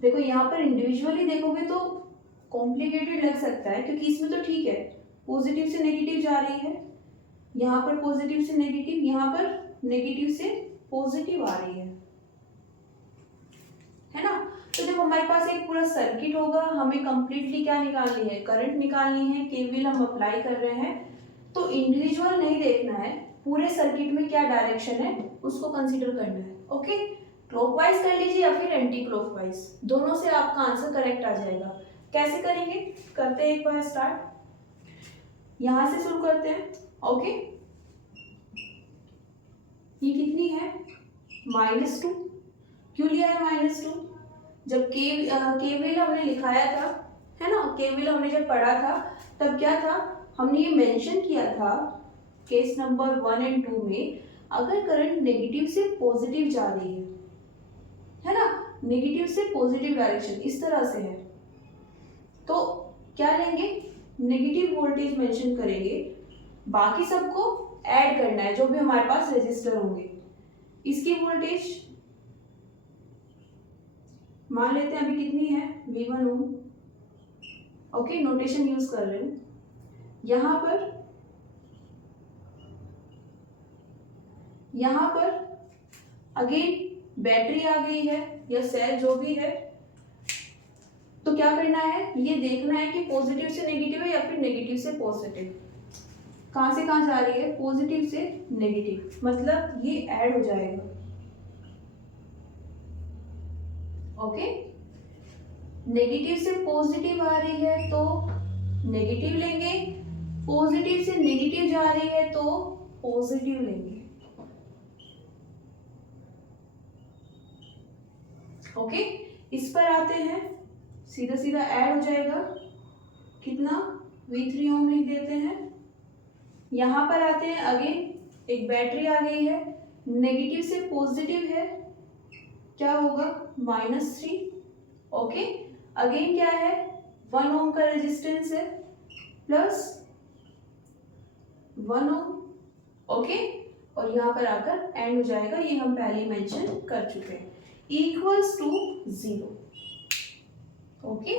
देखो यहाँ पर इंडिविजुअली देखोगे तो कॉम्प्लिकेटेड लग सकता है, क्योंकि इसमें तो ठीक है पॉजिटिव से नेगेटिव जा रही है, यहाँ पर पॉजिटिव से नेगेटिव, यहाँ पर नेगेटिव से पॉजिटिव आ रही है ना। तो जब हमारे पास एक पूरा सर्किट होगा, हमें कंप्लीटली क्या निकालनी है, करंट निकालनी है, केवीएल हम अप्लाई कर रहे हैं, तो इंडिविजुअल नहीं देखना है, पूरे सर्किट में क्या डायरेक्शन है उसको कंसीडर करना है, ओके। क्लॉकवाइज कर लीजिए या फिर एंटी क्लॉकवाइज, दोनों से आपका आंसर करेक्ट आ जाएगा। कैसे करेंगे, करते हैं एक बार स्टार्ट, यहां से शुरू करते हैं, ओके। ये कितनी है, -2, क्यों लिया है -2, जब केवीएल हमने लिखाया था, है ना, केवीएल हमने जब पढ़ा था तब क्या था, हमने ये मेंशन किया था केस नंबर 1 और 2 में, अगर करंट नेगेटिव से पॉजिटिव जा रही है ना, नेगेटिव से पॉजिटिव डायरेक्शन इस तरह से है, तो क्या लेंगे, नेगेटिव वोल्टेज मेंशन करेंगे, बाकी सबको ऐड करना है जो भी हमारे पास रेजिस्टर होंगे, इसकी वोल्टेज मान लेते हैं अभी कितनी है, V1 ओम, ओके, नोटेशन यूज कर रहे हूं। यहां पर यहाँ पर अगेन बैटरी आ गई है या सेल जो भी है, तो क्या करना है, ये देखना है कि पॉजिटिव से नेगेटिव है या फिर नेगेटिव से पॉजिटिव। कहाँ से कहाँ जा रही है, पॉजिटिव से नेगेटिव, मतलब ये ऐड हो जाएगा। ओके, नेगेटिव से पॉजिटिव आ रही है तो नेगेटिव लेंगे, पॉजिटिव से नेगेटिव जा रही है तो पॉजिटिव लेंगे। ओके, इस पर आते हैं, सीधा सीधा ऐड हो जाएगा, कितना, V3 ओम लिख देते हैं। यहाँ पर आते हैं, अगेन एक बैटरी आ गई है, नेगेटिव से पॉजिटिव है, क्या होगा, -3। ओके, अगेन क्या है, 1 ओम का रेजिस्टेंस है प्लस 1 ओम। ओके, और यहाँ पर आकर एंड हो जाएगा, ये हम पहले मेंशन कर चुके हैं, इक्वल्स टू 0। ओके,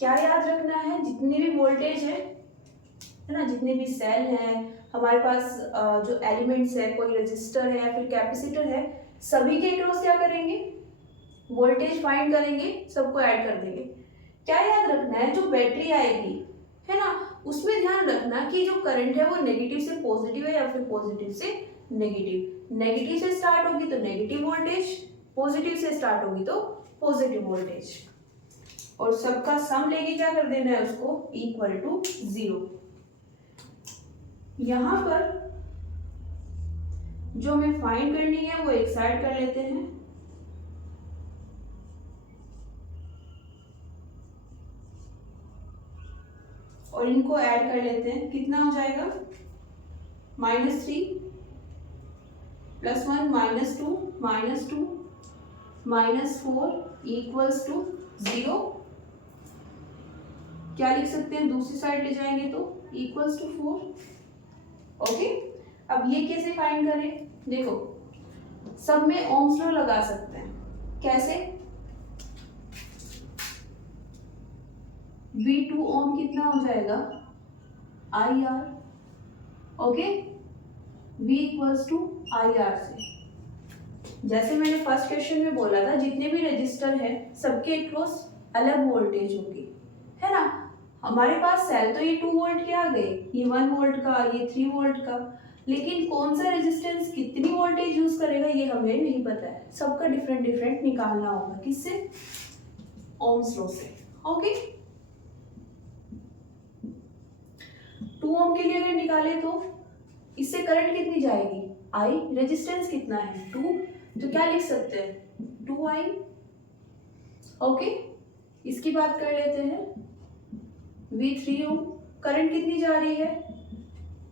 क्या याद रखना है, जितने भी वोल्टेज है ना, जितने भी सेल हैं हमारे पास, जो एलिमेंट्स है, कोई रेजिस्टर है या फिर कैपेसिटर है, सभी के अक्रॉस क्या करेंगे, वोल्टेज फाइंड करेंगे, सबको ऐड कर देंगे। क्या याद रखना है, जो बैटरी आएगी है ना, उसमें ध्यान रखना कि जो करंट है वो नेगेटिव से पॉजिटिव है या फिर पॉजिटिव से नेगेटिव। नेगेटिव से स्टार्ट होगी तो नेगेटिव वोल्टेज, पॉजिटिव से स्टार्ट होगी तो पॉजिटिव वोल्टेज, और सबका सम लेके क्या कर देना है उसको, इक्वल टू 0। यहां पर जो हमें फाइंड करनी है वो एक साइड कर लेते हैं, और इनको ऐड कर लेते हैं, कितना हो जाएगा, -3 +1 -2 -2 -4 इक्वल्स टू 0। क्या लिख सकते हैं, दूसरी साइड ले जाएंगे तो इक्वल्स टू 4। ओके, अब ये कैसे फाइंड करें, देखो सब में ओम्स लॉ लगा सकते हैं, कैसे, V2 ओम कितना हो जाएगा, IR। Okay, V equals to IR से, जैसे मैंने फर्स्ट क्वेश्चन में बोला था, जितने भी रजिस्टर है सबके अक्रॉस अलग वोल्टेज होगी, है ना। हमारे पास सेल तो ये 2 वोल्ट के आ गए, ये 1 वोल्ट का, ये 3 वोल्ट का, लेकिन कौन सा रेजिस्टेंस कितनी वोल्टेज यूज करेगा ये हमें नहीं पता है, सबका डिफरेंट डिफरेंट निकालना होगा, किससे, ओम्स लॉ से। ओके, 2 ओम के लिए अगर निकाले तो इससे करंट कितनी जाएगी, I, रेजिस्टेंस कितना है 2, तो क्या लिख सकते हैं, 2I। ओके, इसकी बात कर लेते हैं, V3 ओम, करंट कितनी जा रही है,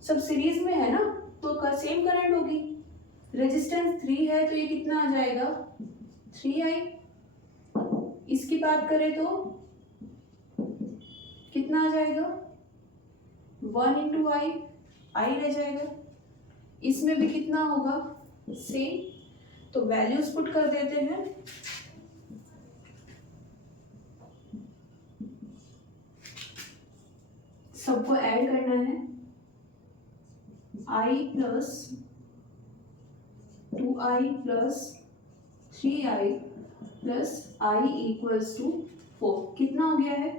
सब सीरीज में है ना, तो सेम करंट होगी, रेजिस्टेंस 3 है तो ये कितना आ जाएगा, 3I। इसकी बात करें तो कितना आ जाएगा, 1 इंटू I रह जाएगा, इसमें भी कितना होगा, सेम, तो वैल्यूज पुट कर देते हैं, सबको ऐड करना है, I plus 2I plus 3I plus I equals to 4, कितना हो गया है,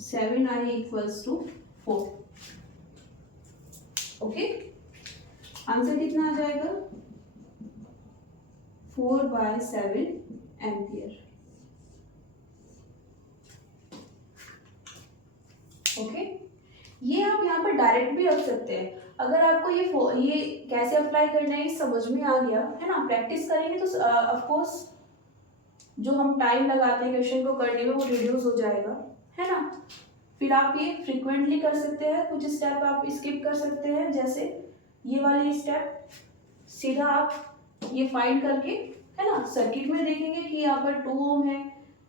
7I equals to 4। Okay, answer कितना आ जाएगा, 4/7 एम्पियर। ओके, ये आप यहाँ पर डायरेक्ट भी रख सकते हैं, अगर आपको ये कैसे अप्लाई करना है समझ में आ गया है ना, प्रैक्टिस करेंगे तो ऑफ कोर्स जो हम टाइम लगाते हैं क्वेश्चन को करने में वो रिड्यूस हो जाएगा, है ना। फिर आप ये फ्रिक्वेंटली कर सकते हैं, कुछ स्टेप आप स्किप कर सकते हैं, जैसे ये वाले स्टेप सीधा आप ये फाइंड करके, है ना, सर्किट में देखेंगे कि यहाँ पर 2 ओम है,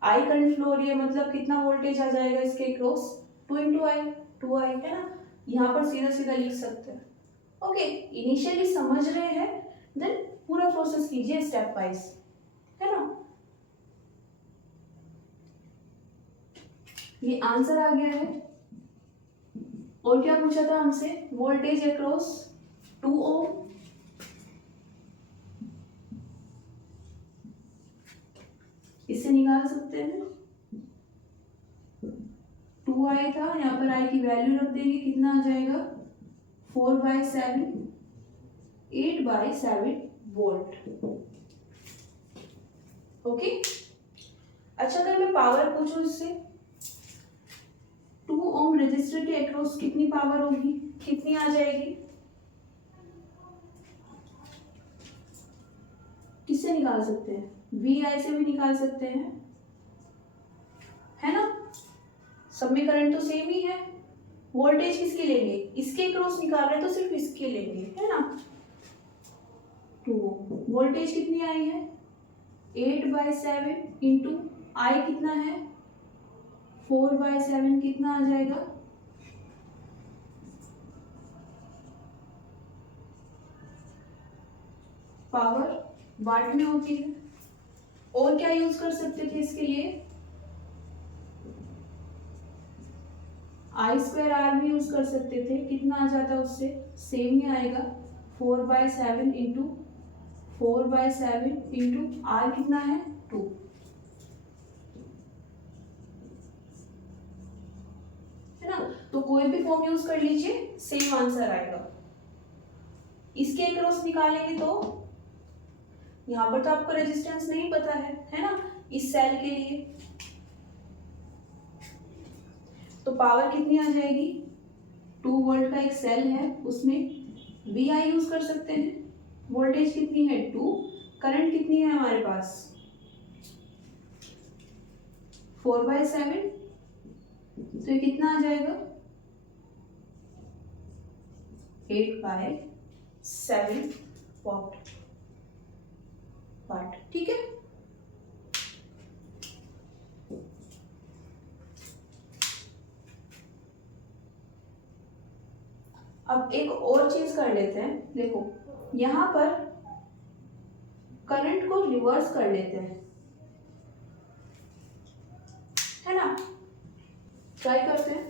I करंट फ्लो हो रही है, मतलब कितना वोल्टेज आ जाएगा इसके क्रॉस, 2 इंटू I, 2I, है ना, यहाँ पर सीधा सीधा लिख सकते हैं। ओके, इनिशियली समझ रहे हैं, देन पूरा प्रोसेस कीजिए स्टेप वाइज, है ना। ये आंसर आ गया है, और क्या पूछा था हमसे, वोल्टेज अक्रॉस 2 ओम, इससे निकाल सकते हैं। 2i था, यहाँ पर i की वैल्यू रख देंगे, कितना आ जाएगा 4/7, 8/7 वोल्ट। ओके। अच्छा, अगर मैं पावर पूछूं इससे, 2 ओम रेजिस्टर के अक्रॉस कितनी पावर होगी, कितनी आ जाएगी, किससे निकाल सकते हैं, VI से भी निकाल सकते हैं, है ना। सब में करंट तो सेम ही है। वोल्टेज किसके लेंगे, इसके अक्रॉस निकाल रहे हैं तो सिर्फ इसके लेंगे, है ना। 2 वोल्टेज कितनी आई है 8/7 इंटू आई कितना है 4/7, कितना आ जाएगा, पावर वाट में होती है। और क्या यूज कर सकते थे इसके लिए, I²R भी यूज कर सकते थे, कितना आ जाता उससे, सेम ही आएगा 4/7 इंटू 4/7 इंटू आर कितना है 2, है ना। तो कोई भी फॉर्म यूज कर लीजिए, सेम आंसर आएगा। इसके अक्रॉस निकालेंगे तो यहां पर तो आपको रेजिस्टेंस नहीं पता है ना, इस सेल के लिए तो पावर कितनी आ जाएगी, 2 वोल्ट का एक सेल है, उसमें VI यूज कर सकते हैं। वोल्टेज कितनी है 2, करंट कितनी है हमारे पास 4/7, तो ये कितना आ जाएगा 8/7 वाट। ठीक है। अब एक और चीज कर लेते हैं, देखो यहां पर करंट को रिवर्स कर लेते हैं, है ना। ट्राई करते हैं।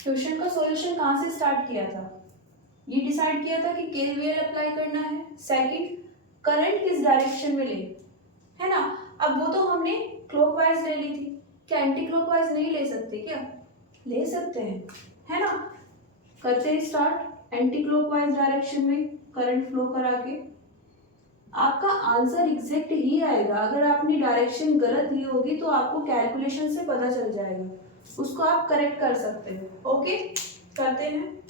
क्वेश्चन का सॉल्यूशन कहाँ से स्टार्ट किया था, ये डिसाइड किया था कि KVL अप्लाई करना है, सेकंड करंट किस डायरेक्शन में ले, है ना। अब वो तो हमने क्लॉकवाइज ले ली थी, क्या एंटी क्लॉकवाइज नहीं ले सकते, क्या ले सकते हैं, है ना। करते हैं स्टार्ट, एंटी क्लॉकवाइज डायरेक्शन में करंट फ्लो करा के आपका आंसर एग्जैक्ट ही आएगा। अगर आपने डायरेक्शन गलत ली होगी तो आपको कैलकुलेशन से पता चल जाएगा, उसको आप करेक्ट कर सकते हो। ओके, करते हैं।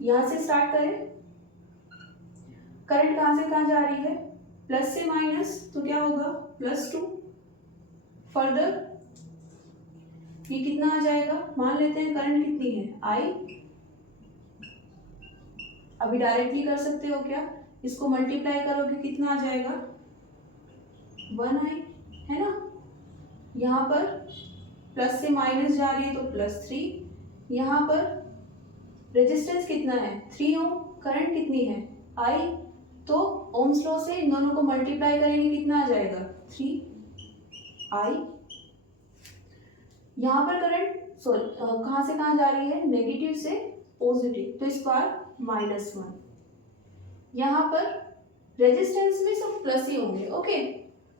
यहां से स्टार्ट करें, करंट कहां से कहां जा रही है, प्लस से माइनस, तो क्या होगा +2। फर्दर ये कितना आ जाएगा, मान लेते हैं करंट कितनी है I, अभी डायरेक्टली कर सकते हो क्या, इसको मल्टीप्लाई करोगे कितना आ जाएगा 1i, है ना। यहाँ पर प्लस से माइनस जा रही है तो +3, यहाँ पर रेजिस्टेंस कितना है 3 ओम, करंट कितनी है I, तो ओम्स लॉ से इन दोनों को मल्टीप्लाई करेंगे कितना आ जाएगा 3i। यहाँ पर करंट कहाँ से कहाँ जा रही है, नेगेटिव से पॉजिटिव, तो इस बार -1। यहाँ पर रेजिस्टेंस में सब प्लस ही होंगे। ओके,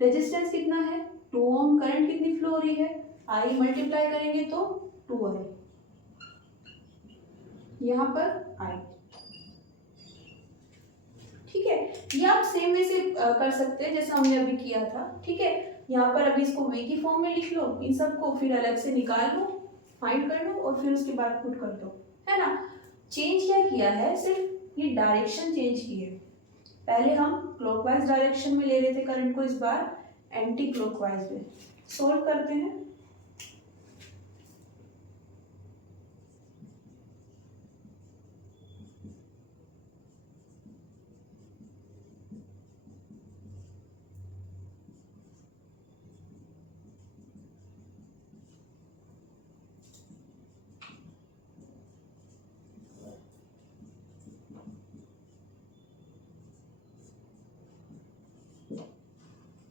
रेजिस्टेंस कितना है 2 ओम, करंट कितनी फ्लो हो रही है I, मल्टीप्लाई करेंगे तो 2I, यहाँ पर I। ठीक है, ये आप सेम वे से कर सकते हैं जैसा हमने अभी किया था। ठीक है, यहाँ पर अभी इसको वे की फॉर्म में लिख लो, इन सबको फिर अलग से निकाल लो, फाइंड कर लो और फिर उसके बाद पुट कर दो, है ना। चेंज क्या किया है, सिर्फ ये डायरेक्शन चेंज की है। पहले हम क्लॉकवाइज डायरेक्शन में ले रहे थे करंट को, इस बार एंटी क्लॉकवाइज में। सोल्व करते हैं।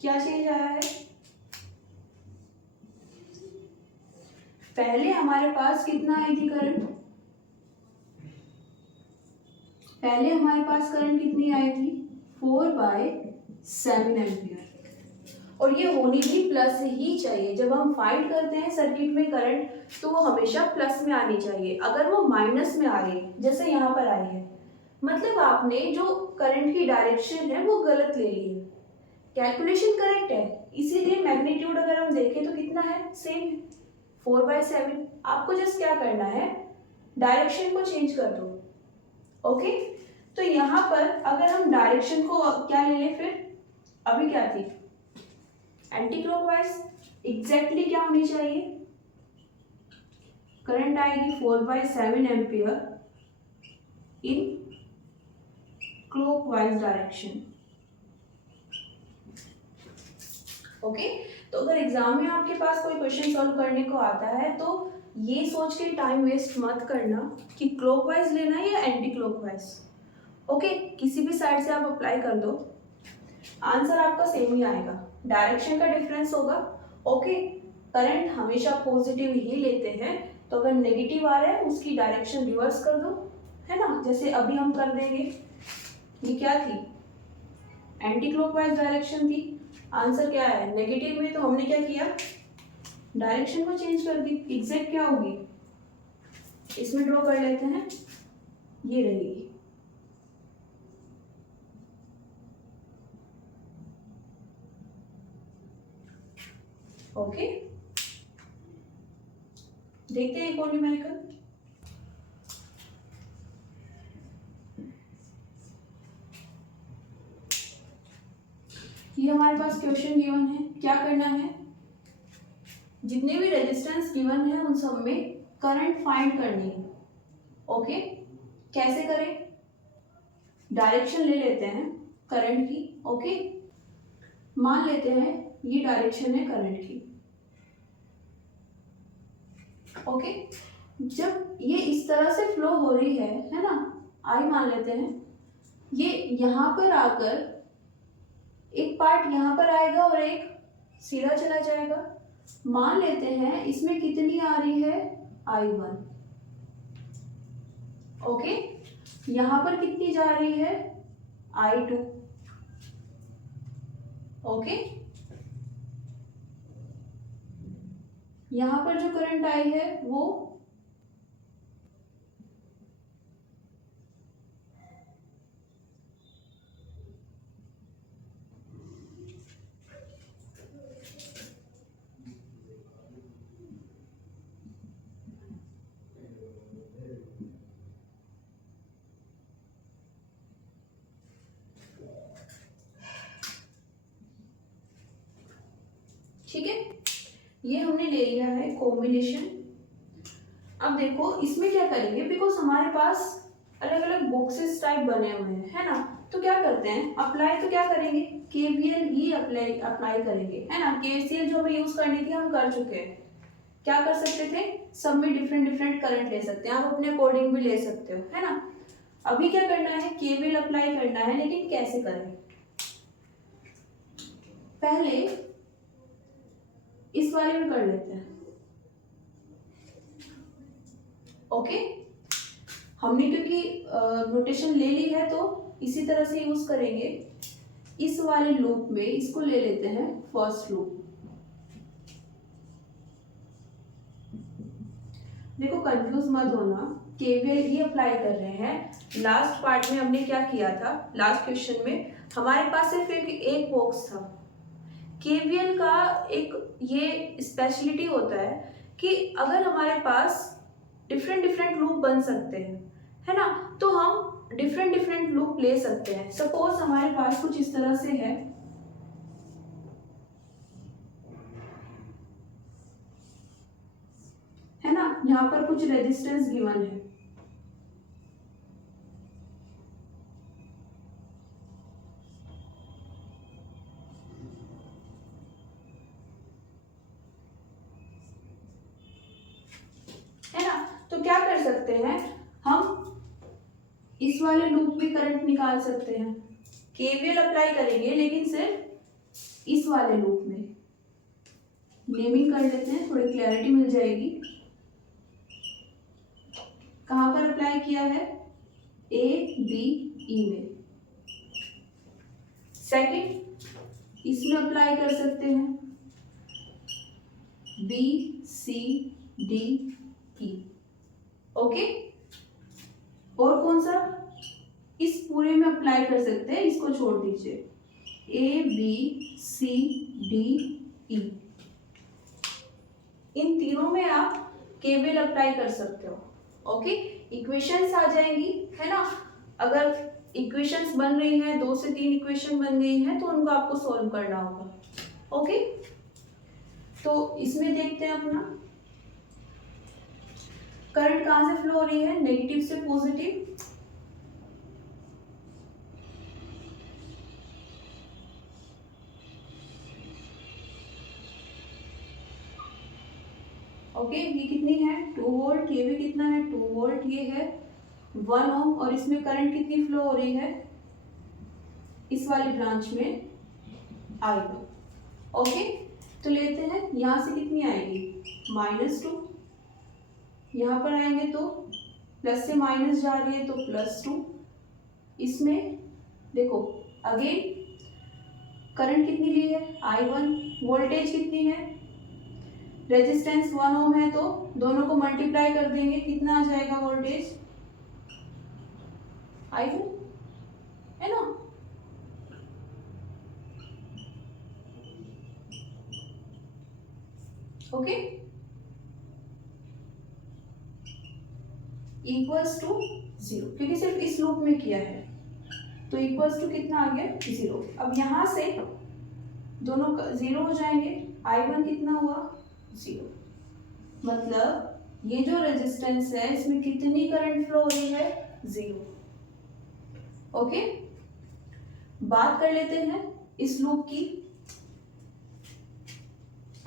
क्या चेंज आया है, पहले हमारे पास कितना आई थी करंट, पहले हमारे पास करंट कितनी आई थी 4/7 एम्पियर, और ये होनी भी प्लस ही चाहिए। जब हम फाइंड करते हैं सर्किट में करंट तो वो हमेशा प्लस में आनी चाहिए। अगर वो माइनस में आ रही है जैसे यहाँ पर आई है, मतलब आपने जो करंट की डायरेक्शन है वो गलत ले ली है। कैलकुलेशन करेक्ट है, इसीलिए मैग्नीट्यूड अगर हम देखें तो कितना है, सेम है 4/7। आपको जस्ट क्या करना है, डायरेक्शन को चेंज कर दो। ओके, तो यहाँ पर अगर हम डायरेक्शन को क्या ले लें, फिर अभी क्या थी एंटी क्लॉकवाइज, एग्जैक्टली क्या होनी चाहिए, करंट आएगी 4/7 ampere in clockwise direction. Okay, तो अगर एग्जाम में आपके पास कोई क्वेश्चन सॉल्व करने को आता है तो ये सोच के टाइम वेस्ट मत करना कि क्लॉकवाइज लेना है या एंटी क्लॉकवाइज। ओके, किसी भी साइड से आप अप्लाई कर दो, आंसर आपका सेम ही आएगा, डायरेक्शन का डिफरेंस होगा। ओके, करंट हमेशा पॉजिटिव ही लेते हैं, तो अगर नेगेटिव आ रहा है उसकी डायरेक्शन रिवर्स कर दो, है ना, जैसे अभी हम कर देंगे। ये क्या थी, एंटी क्लॉकवाइज डायरेक्शन थी, आंसर क्या है नेगेटिव में, तो हमने क्या किया, डायरेक्शन को चेंज कर दी। एग्जैक्ट क्या होगी, इसमें ड्रॉ कर लेते हैं, ये रहेगी। ओके, देखते हैं एक और न्यूमेरिकल। ये हमारे पास क्वेश्चन गिवन है, क्या करना है, जितने भी रेजिस्टेंस गिवन है उन सब में करंट फाइंड करनी है। ओके, कैसे करें, डायरेक्शन ले लेते हैं करंट की। ओके, मान लेते हैं ये डायरेक्शन है करंट की। ओके, जब ये इस तरह से फ्लो हो रही है ना, आई मान लेते हैं, ये यहाँ पर आकर एक पार्ट यहाँ पर आएगा और एक सीधा चला जाएगा। मान लेते हैं इसमें कितनी आ रही है I1। ओके, यहाँ पर कितनी जा रही है I2। ओके, यहाँ पर जो करंट आई है वो ठीक है, ये हमने ले लिया है कॉम्बिनेशन। अब देखो इसमें क्या करेंगे, बिकॉज हमारे पास अलग अलग बॉक्सेस टाइप बने हुए हैं, है ना, तो क्या करते हैं अप्लाई, तो क्या करेंगे केवीएल ही अप्लाई करेंगे, है ना। केसीएल जो हमें यूज करनी थी हम कर चुके हैं। क्या कर सकते थे, सब में डिफरेंट डिफरेंट करंट ले सकते हैं, आप अपने अकॉर्डिंग भी ले सकते हो, है ना। अभी क्या करना है, केवीएल अप्लाई करना है, लेकिन कैसे करें, पहले इस वाले में कर लेते हैं। ओके, हमने क्योंकि नोटेशन ले ली है तो इसी तरह से यूज करेंगे। इस वाले लूप में इसको ले लेते हैं फर्स्ट लूप। देखो कंफ्यूज मत होना, केवीएल ही अप्लाई कर रहे हैं। लास्ट पार्ट में हमने क्या किया था, लास्ट क्वेश्चन में हमारे पास सिर्फ एक बॉक्स था। केवीएल का एक ये स्पेशलिटी होता है कि अगर हमारे पास डिफरेंट डिफरेंट लूप बन सकते हैं, है ना, तो हम डिफरेंट डिफरेंट लूप ले सकते हैं। सपोज हमारे पास कुछ इस तरह से है ना, यहाँ पर कुछ रेजिस्टेंस गिवन है ना, तो क्या कर सकते हैं हम, इस वाले लूप में करंट निकाल सकते हैं। केवीएल अप्लाई करेंगे लेकिन सिर्फ इस वाले लूप में। नेमिंग कर लेते हैं, थोड़ी क्लैरिटी मिल जाएगी। कहाँ पर अप्लाई किया है, ए बी ई में। सेकंड इसमें अप्लाई कर सकते हैं, B C D E. Okay, और कौन सा, इस पूरे में अप्लाई कर सकते हैं, इसको छोड़ दीजिए, ए बी सी डी ई। इन तीनों में आप केवीएल अप्लाई कर सकते हो। ओके, इक्वेशंस आ जाएंगी, है ना। अगर इक्वेशंस बन रही हैं, 2 से 3 इक्वेशन बन गई हैं, तो उनको आपको सॉल्व करना होगा। ओके, तो इसमें देखते हैं अपना करंट कहां से फ्लो हो रही है, नेगेटिव से पॉजिटिव। ओके, ये कितनी है 2 वोल्ट, ये भी कितना है 2 वोल्ट, ये है 1 ओम, और इसमें करंट कितनी फ्लो हो रही है, इस वाली ब्रांच में I1। ओके, तो लेते हैं, यहाँ से कितनी आएगी -2, यहाँ पर आएंगे तो प्लस से माइनस जा रही है तो +2। इसमें देखो अगेन करंट कितनी ली है I1, वोल्टेज कितनी है, रेजिस्टेंस 1 ओम है, तो दोनों को मल्टीप्लाई कर देंगे, कितना आ जाएगा वोल्टेज I1, है ना। ओके, इक्वल्स टू 0, क्योंकि सिर्फ इस लूप में किया है, तो इक्वल्स टू कितना आ गया 0। अब यहाँ से दोनों 0 हो जाएंगे, I1 कितना हुआ 0, मतलब ये जो रेजिस्टेंस है इसमें कितनी करंट फ्लो हो रही है 0। ओके, बात कर लेते हैं इस लूप की।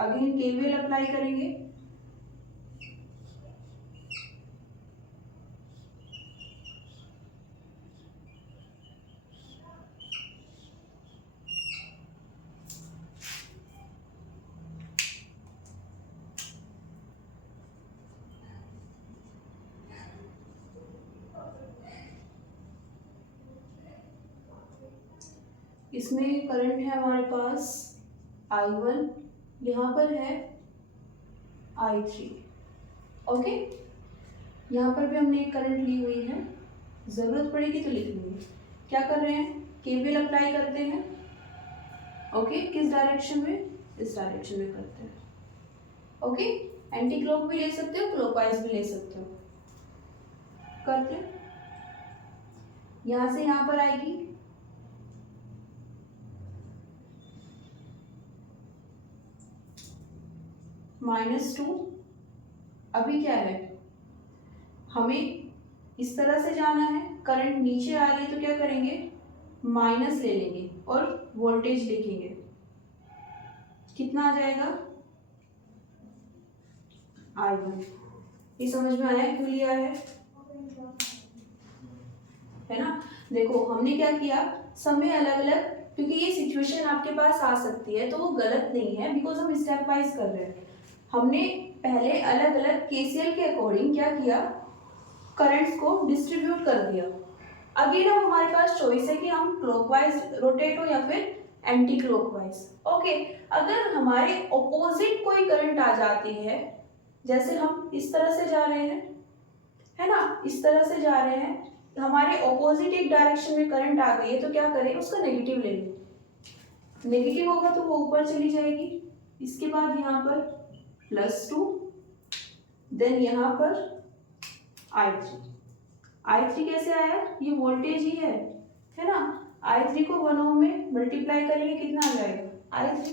अगेन केवीएल अप्लाई करेंगे, इसमें करंट है हमारे पास I1, यहाँ पर है I3। ओके, यहाँ पर भी हमने एक करंट ली हुई है, ज़रूरत पड़ेगी तो लिख लेंगे। क्या कर रहे हैं, केवीएल अप्लाई करते हैं। ओके, किस डायरेक्शन में, इस डायरेक्शन में करते हैं। ओके, एंटी क्लॉक भी ले सकते हो, क्लॉकवाइज भी ले सकते हो। करते हैं, यहाँ से यहाँ पर आएगी -2। अभी क्या है, हमें इस तरह से जाना है, करंट नीचे आ रही है तो क्या करेंगे, माइनस ले लेंगे और वोल्टेज लिखेंगे, कितना आ जाएगा I1। ये समझ में आया क्यों लिया है ना। देखो हमने क्या किया, समय अलग अलग, क्योंकि ये सिचुएशन आपके पास आ सकती है तो वो गलत नहीं है, बिकॉज हम स्टेप वाइज कर रहे हैं। हमने पहले अलग अलग केसीएल के अकॉर्डिंग क्या किया, करंट्स को डिस्ट्रीब्यूट कर दिया। अगेन अब हमारे पास चॉइस है कि हम क्लॉकवाइज रोटेट हो या फिर एंटी क्लॉकवाइज। ओके, अगर हमारे ऑपोजिट कोई करंट आ जाती है, जैसे हम इस तरह से जा रहे हैं, है ना, इस तरह से जा रहे हैं, हमारे ऑपोजिट एक डायरेक्शन में करंट आ गई है, तो क्या करें, उसका नेगेटिव ले लें। नेगेटिव होगा तो वो ऊपर चली जाएगी, इसके बाद यहाँ पर +2, देन यहाँ पर I3 कैसे आया, ये वोल्टेज ही है ना। I3 को 1 ओम में मल्टीप्लाई करेंगे, कितना आ जाएगा, I3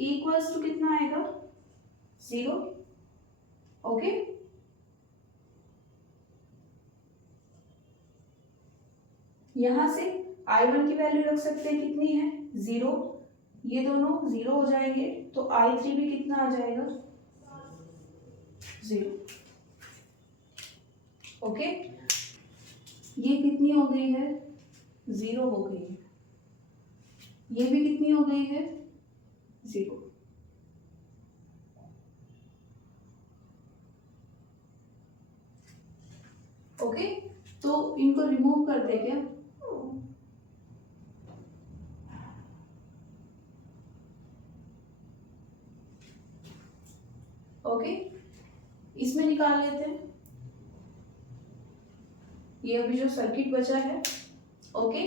इक्वल्स टू कितना आएगा, 0। ओके, यहाँ से I1 की वैल्यू रख सकते हैं, कितनी है, 0, ये दोनों 0 हो जाएंगे, तो I3 भी कितना आ जाएगा, 0। ओके, ये कितनी हो गई है, 0 हो गई है, ये भी कितनी हो गई है, 0। ओके, तो इनको रिमूव कर दे क्या, ओके, इसमें निकाल लेते हैं, ये अभी जो सर्किट बचा है। ओके,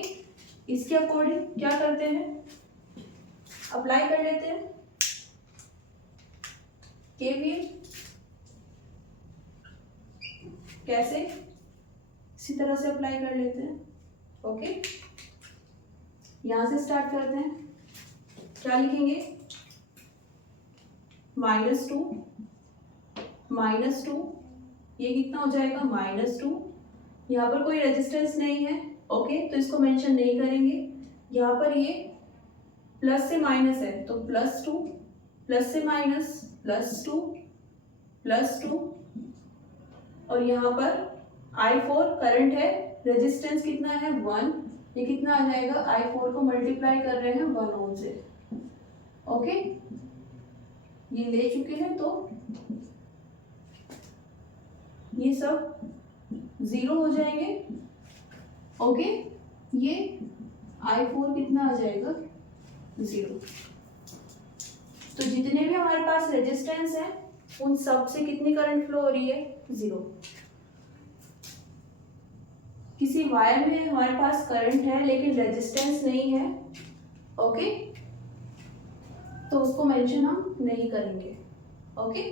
इसके अकॉर्डिंग क्या करते हैं, अप्लाई कर लेते हैं केवीएल। कैसे, इसी तरह से अप्लाई कर लेते हैं। ओके, यहां से स्टार्ट करते हैं, क्या लिखेंगे, -2, ये कितना हो जाएगा, -2, यहाँ पर कोई रेजिस्टेंस नहीं है। ओके, तो इसको मेंशन नहीं करेंगे। यहाँ पर ये प्लस से माइनस है, तो +2, प्लस से माइनस, +2, +2, और यहाँ पर I4 करंट है, रेजिस्टेंस कितना है, 1, ये कितना आ जाएगा, I4 को मल्टीप्लाई कर रहे हैं 1 ओम से। ओके, ये ले चुके हैं, तो ये सब 0 हो जाएंगे। ओके, ये I4 कितना आ जाएगा, 0। तो जितने भी हमारे पास रेजिस्टेंस है, उन सब से कितनी करंट फ्लो हो रही है, 0। किसी वायर में हमारे पास करंट है लेकिन रेजिस्टेंस नहीं है, ओके, तो उसको मेंशन हम नहीं करेंगे। ओके,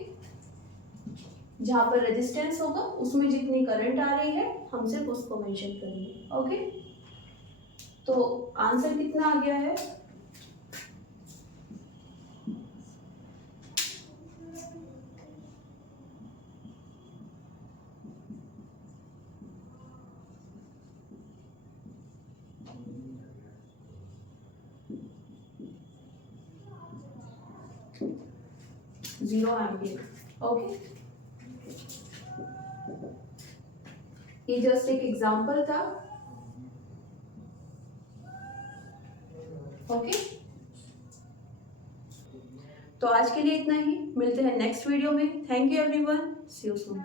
जहां पर रेजिस्टेंस होगा उसमें जितनी करंट आ रही है हम सिर्फ उसको मेंशन करेंगे। ओके, तो आंसर कितना आ गया है, जीरो एम्पियर। ओके, ये जस्ट एक एग्जांपल था। ओके, तो आज के लिए इतना ही, मिलते हैं नेक्स्ट वीडियो में। Thank you everyone, see you soon.